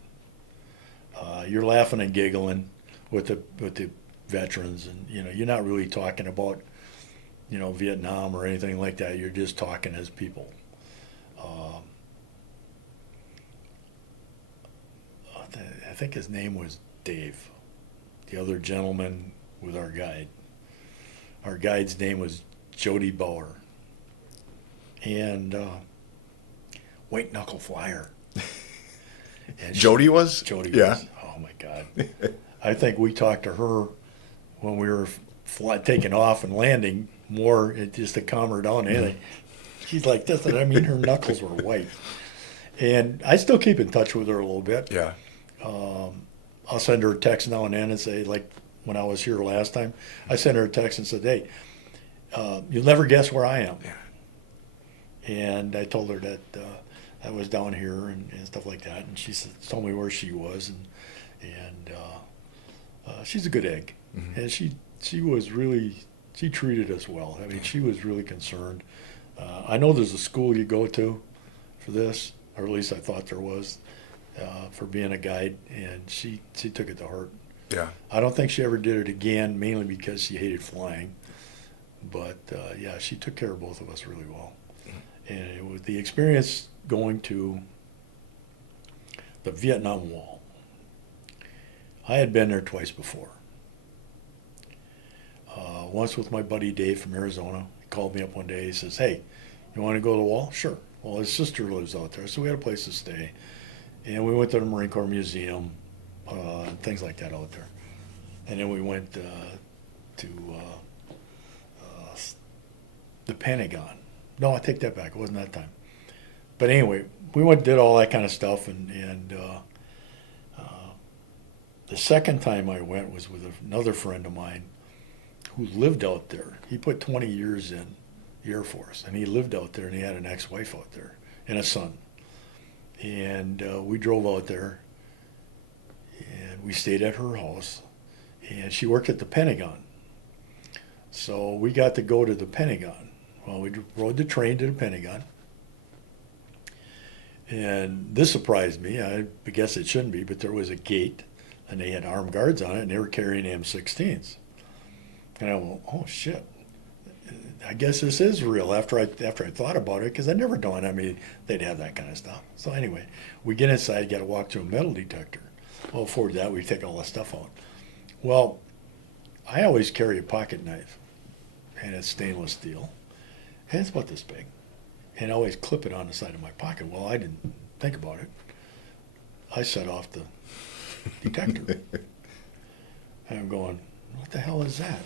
You're laughing and giggling with the veterans, and you're not really talking about Vietnam or anything like that. You're just talking as people. I think his name was Dave. The other gentleman was our guide. Our guide's name was Jody Bauer. And white knuckle flyer. And Jody was? Jody yeah. was. Oh my God. I think we talked to her when we were taking off and landing, more just to calm her down. Anything. She's like this, and I mean, her knuckles were white. And I still keep in touch with her a little bit. Yeah. I'll send her a text now and then and say, like when I was here last time, I sent her a text and said, hey, you'll never guess where I am. Yeah. And I told her that I was down here and stuff like that. And she told me where she was. And she's a good egg. Mm-hmm. And she was really, she treated us well. I mean, she was really concerned. I know there's a school you go to for this, or at least I thought there was, for being a guide, and she took it to heart. Yeah. I don't think she ever did it again, mainly because she hated flying. But yeah, she took care of both of us really well. And it was the experience going to the Vietnam Wall. I had been there twice before. Once with my buddy Dave from Arizona. He called me up one day. He says, hey, you want to go to the wall? Sure. Well, his sister lives out there, so we had a place to stay. And we went to the Marine Corps Museum, and things like that out there. And then we went to the Pentagon. No, I take that back. It wasn't that time. But anyway, we went and did all that kind of stuff. And the second time I went was with another friend of mine who lived out there. He put 20 years in the Air Force, and he lived out there, and he had an ex-wife out there and a son. And we drove out there, and we stayed at her house, and she worked at the Pentagon. So we got to go to the Pentagon. Well, we rode the train to the Pentagon, and this surprised me. I guess it shouldn't be, but there was a gate, and they had armed guards on it, and they were carrying M16s. And I went, oh shit! I guess this is real. After I thought about it, because I never dawned on me they'd have that kind of stuff. So anyway, we get inside, got to walk through a metal detector. Well, before that, we take all the stuff out. Well, I always carry a pocket knife, and it's stainless steel, and it's about this big, and I always clip it on the side of my pocket. Well, I didn't think about it. I set off the detector, and I'm going, what the hell is that?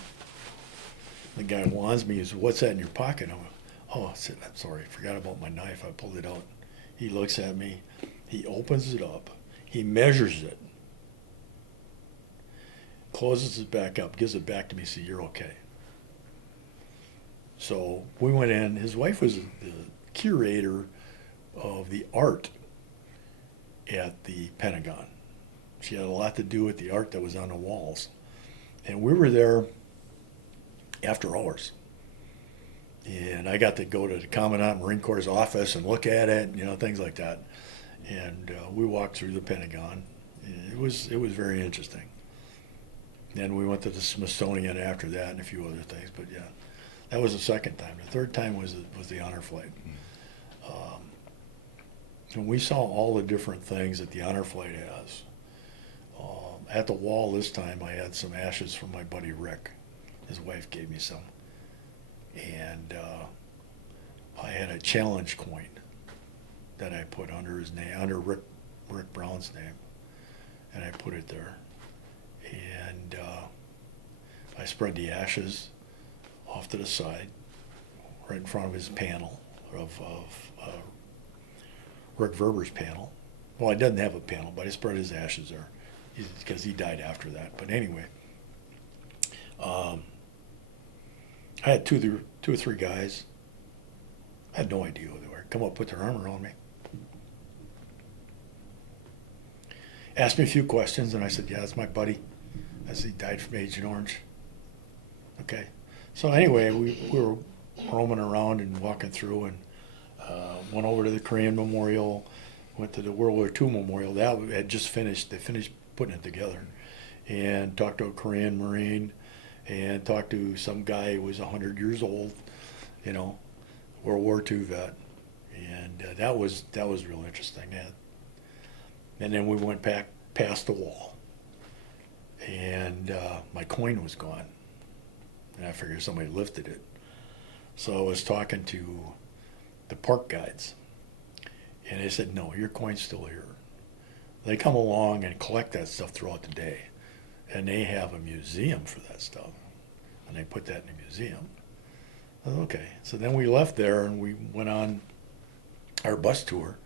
The guy wands me. He says, what's that in your pocket? I'm like, oh, I said, I'm sorry, I forgot about my knife. I pulled it out. He looks at me. He opens it up. He measures it. Closes it back up, gives it back to me, says, you're okay. So we went in. His wife was the curator of the art at the Pentagon. She had a lot to do with the art that was on the walls. And we were there after hours. And I got to go to the Commandant Marine Corps' office and look at it, things like that. And we walked through the Pentagon. It was very interesting. Then we went to the Smithsonian after that and a few other things. But yeah, that was the second time. The third time was the honor flight. And we saw all the different things that the honor flight has. At the wall this time, I had some ashes from my buddy Rick. His wife gave me some. And I had a challenge coin that I put under his name, under Rick Brown's name. And I put it there. And I spread the ashes off to the side, right in front of his panel, of Rick Verber's panel. Well, I didn't have a panel, but I spread his ashes there because he died after that. But anyway, I had two or three guys. I had no idea who they were. Come up, put their arm around me. Asked me a few questions, and I said, yeah, that's my buddy. I said, he died from Agent Orange. Okay. So anyway, we were roaming around and walking through, and went over to the Korean Memorial, went to the World War II Memorial. That had just finished. They finished putting it together. And talked to a Korean Marine, and talked to some guy who was 100 years old, World War II vet. And that was real interesting. And then we went back past the wall, and my coin was gone. And I figured somebody lifted it. So I was talking to the park guides, and they said, no, your coin's still here. They come along and collect that stuff throughout the day. and they have a museum for that stuff, and they put that in a museum. I said, okay. So then we left there and we went on our bus tour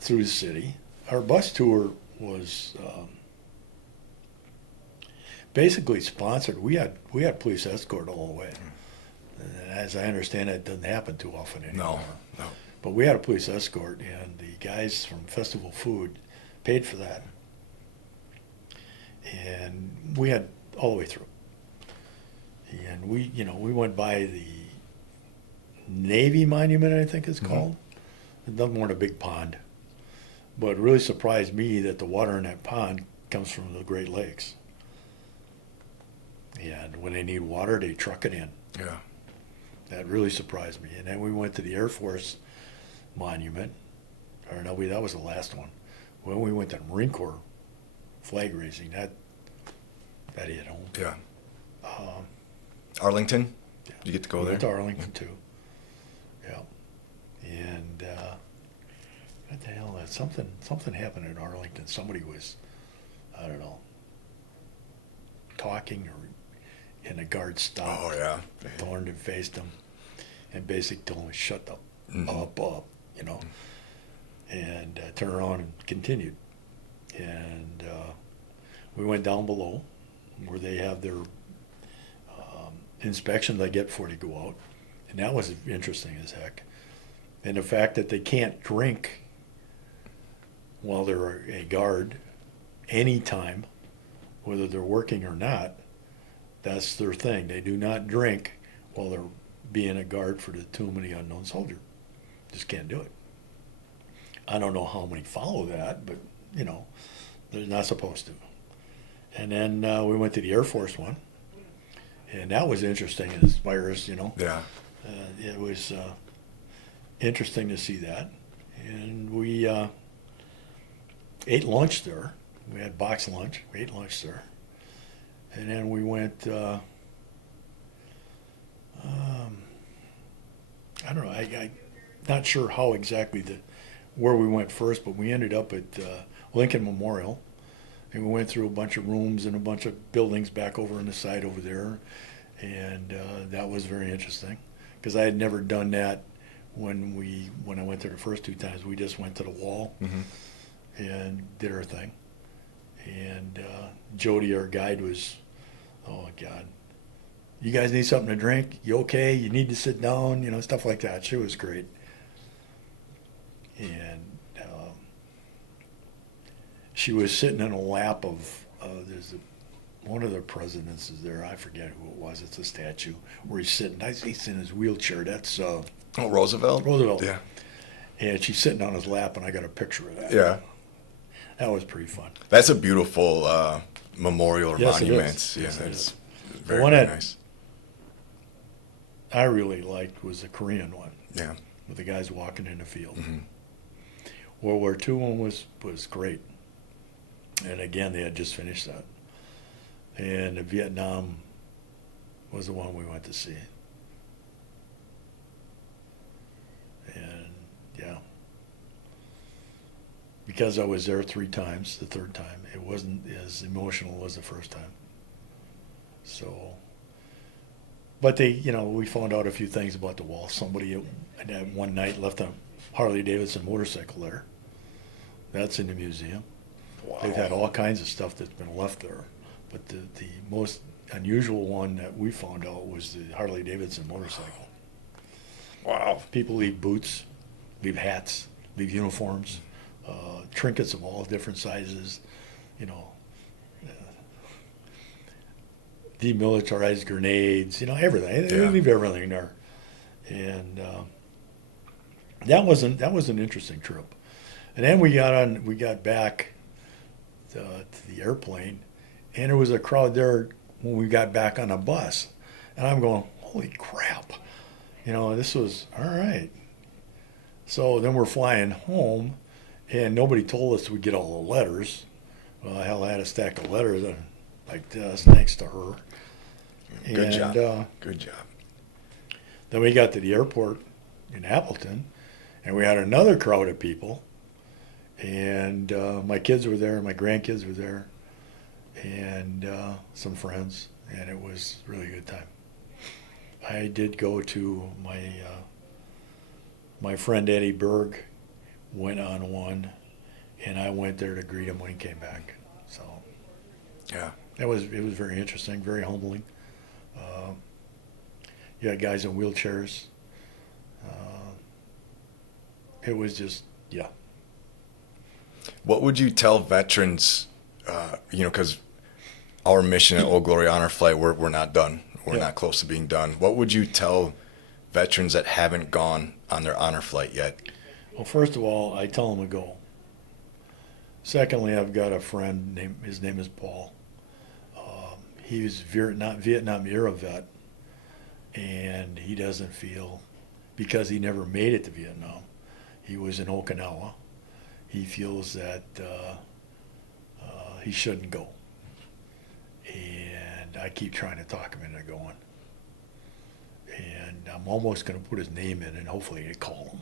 through the city. Our bus tour was basically sponsored. We had police escort all the way. And as I understand it, doesn't happen too often anymore. No. But we had a police escort, and the guys from Festival Food paid for that. And we had all the way through. And we went by the Navy Monument, I think it's called. It's nothing more than a big pond. But it really surprised me that the water in that pond comes from the Great Lakes. And when they need water, they truck it in. Yeah. That really surprised me. And then we went to the Air Force Monument. Or no, that was the last one. When we went to Marine Corps flag raising, that hit home. Yeah. Arlington? Yeah. You get to go We there? went to Arlington too. Yeah. And what the hell? Something happened in Arlington. Somebody was, I don't know, talking, or and a guard stopped. Oh, yeah. Turned and faced him, and basically told him, "Shut the up," and turned around and continued. And we went down below where they have their inspection they get before they go out, and that was interesting as heck. And the fact that they can't drink while they're a guard anytime, whether they're working or not, that's their thing. They do not drink while they're being a guard for the Tomb of the Unknown Soldier. Just can't do it. I don't know how many follow that, but, they're not supposed to. And then we went to the Air Force one, and that was interesting as far as, Yeah. it was interesting to see that. And we ate lunch there. We had box lunch. We ate lunch there. And then we went, I don't know, I'm not sure how exactly where we went first, but we ended up at Lincoln Memorial. And we went through a bunch of rooms and a bunch of buildings back over on the side over there. And that was very interesting because I had never done that when I went there the first two times. We just went to the wall and did our thing. And Jody, our guide, was, oh God, you guys need something to drink? You okay? You need to sit down? Stuff like that. She was great. And she was sitting in a lap of, one of the presidents is there. I forget who it was. It's a statue where he's sitting. He's in his wheelchair. That's Roosevelt? Roosevelt. Yeah. And she's sitting on his lap, and I got a picture of that. Yeah. That was pretty fun. That's a beautiful memorial or Yes, it monument. is. Yeah, Yes, it it's is. very, one very that- nice. I really liked was the Korean one Yeah. with the guys walking in the field. Mm-hmm. World War II one was great. And again, they had just finished that. And the Vietnam was the one we went to see. And yeah, because I was there 3 times, the third time, it wasn't as emotional as the first time. So, but we found out a few things about the wall. Somebody one night left a Harley Davidson motorcycle there. That's in the museum. Wow. They've had all kinds of stuff that's been left there. But the most unusual one that we found out was the Harley Davidson motorcycle. Wow. People leave boots, leave hats, leave uniforms, trinkets of all different sizes, demilitarized grenades, everything. They leave everything there. And that was an interesting trip. And then we got back to the airplane, and there was a crowd there when we got back on the bus. And I'm going, holy crap. This was all right. So then we're flying home, and nobody told us we'd get all the letters. Well, hell, I had a stack of letters like this next to her. Good job. Good job. Then we got to the airport in Appleton, and we had another crowd of people. And my kids were there, my grandkids were there. and some friends, and it was really a good time. I did go to my friend Eddie Berg went on one, and I went there to greet him when he came back. So Yeah. it was very interesting, very humbling. Uh, you had guys in wheelchairs. It was just, yeah. What would you tell veterans, because our mission at Old Glory Honor Flight, we're not done. We're Yeah. not close to being done. What would you tell veterans that haven't gone on their honor flight yet? Well, first of all, I tell them to go. Secondly, I've got a friend, his name is Paul. He was not Vietnam era vet, and he doesn't feel, because he never made it to Vietnam, he was in Okinawa, he feels that he shouldn't go. And I keep trying to talk him into going. And I'm almost going to put his name in, and hopefully they call him.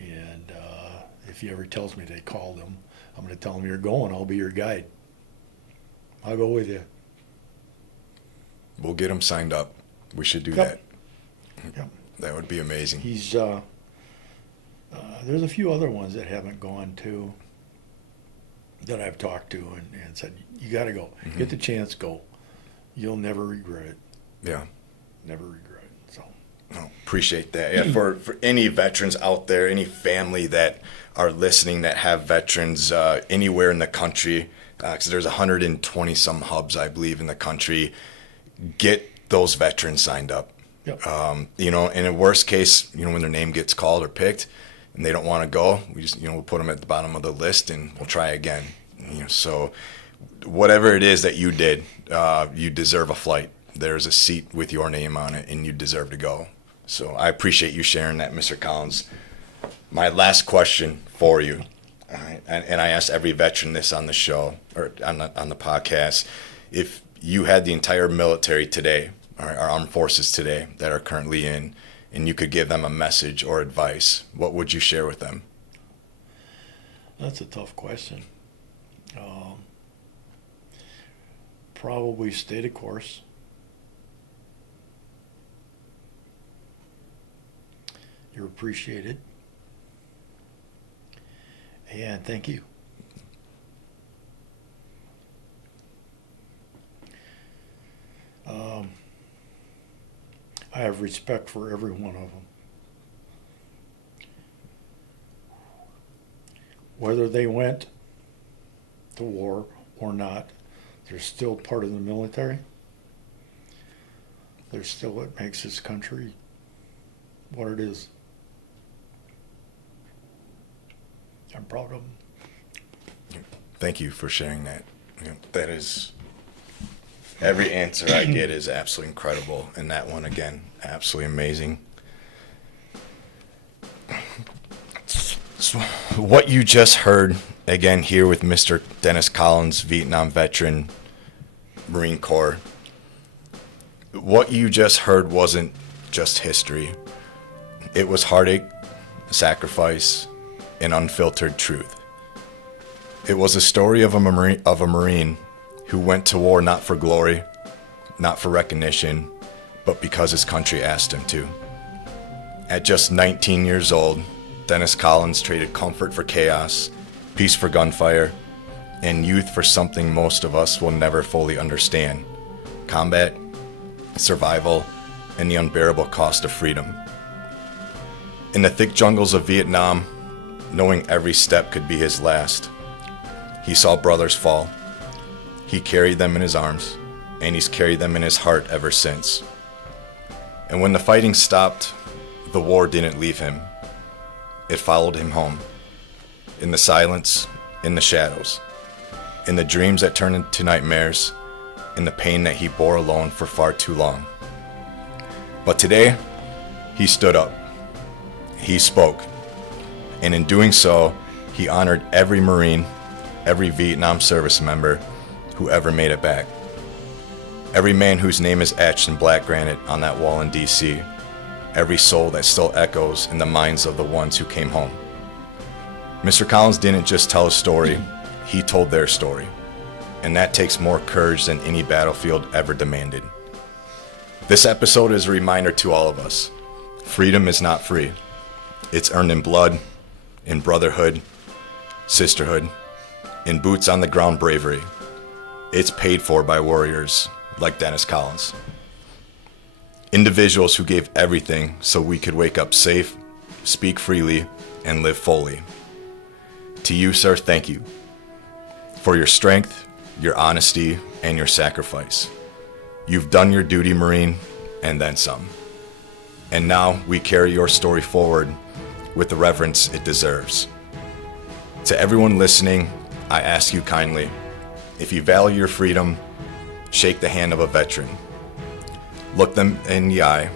And if he ever tells me they called him, I'm going to tell him, you're going, I'll be your guide. I'll go with you. We'll get him signed up. We should do Yep. that. Yep. That would be amazing. He's, there's a few other ones that haven't gone too, that I've talked to and said, you got to go. Get the chance, go. You'll never regret it. Yeah. Never regret it. So. Oh, appreciate that. Yeah, for any veterans out there, any family that are listening that have veterans anywhere in the country, because there's 120 some hubs, I believe, in the country, get those veterans signed up. Yep. In a worst case, when their name gets called or picked and they don't want to go, we just, we'll put them at the bottom of the list and we'll try again. So whatever it is that you did, you deserve a flight. There's a seat with your name on it and you deserve to go. So I appreciate you sharing that, Mr. Collins. My last question for you, and I ask every veteran this on the show or on the podcast, if you had the entire military today, our armed forces today that are currently in, and you could give them a message or advice, what would you share with them? That's a tough question. Probably stay the course. You're appreciated. And thank you. I have respect for every one of them. Whether they went to war or not, they're still part of the military. They're still what makes this country what it is. I'm proud of them. Thank you for sharing that. That is, every answer I get is absolutely incredible, and that one again, absolutely amazing. So what you just heard again here with Mr. Dennis Collins, Vietnam veteran, Marine Corps, what you just heard wasn't just history. It was heartache, sacrifice, and unfiltered truth. It was a story of a Marine who went to war not for glory, not for recognition, but because his country asked him to. At just 19 years old, Dennis Collins traded comfort for chaos, peace for gunfire, and youth for something most of us will never fully understand: combat, survival, and the unbearable cost of freedom. In the thick jungles of Vietnam, knowing every step could be his last, he saw brothers fall. He carried them in his arms, and he's carried them in his heart ever since. And when the fighting stopped, the war didn't leave him. It followed him home. In the silence, in the shadows, in the dreams that turned into nightmares, in the pain that he bore alone for far too long. But today, he stood up. He spoke. And in doing so, he honored every Marine, every Vietnam service member who ever made it back. Every man whose name is etched in black granite on that wall in D.C. Every soul that still echoes in the minds of the ones who came home. Mr. Collins didn't just tell a story, he told their story. and that takes more courage than any battlefield ever demanded. This episode is a reminder to all of us. Freedom is not free. It's earned in blood, in brotherhood, sisterhood, in boots on the ground bravery. It's paid for by warriors like Dennis Collins. Individuals who gave everything so we could wake up safe, speak freely, and live fully. To you, sir, thank you for your strength, your honesty, and your sacrifice. You've done your duty, Marine, and then some. And now we carry your story forward with the reverence it deserves. To everyone listening, I ask you kindly, if you value your freedom, shake the hand of a veteran. Look them in the eye,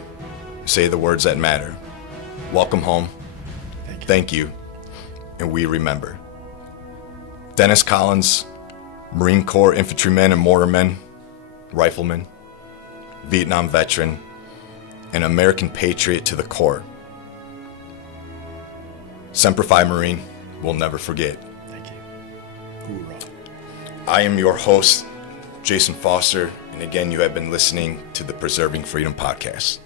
say the words that matter. Welcome home. Thank you. And we remember. Dennis Collins, Marine Corps infantryman and mortarman, rifleman, Vietnam veteran, an American patriot to the core. Semper Fi, Marine, we'll never forget. Thank you. Hoorah. I am your host, Jason Foster, and again, you have been listening to the Preserving Freedom podcast.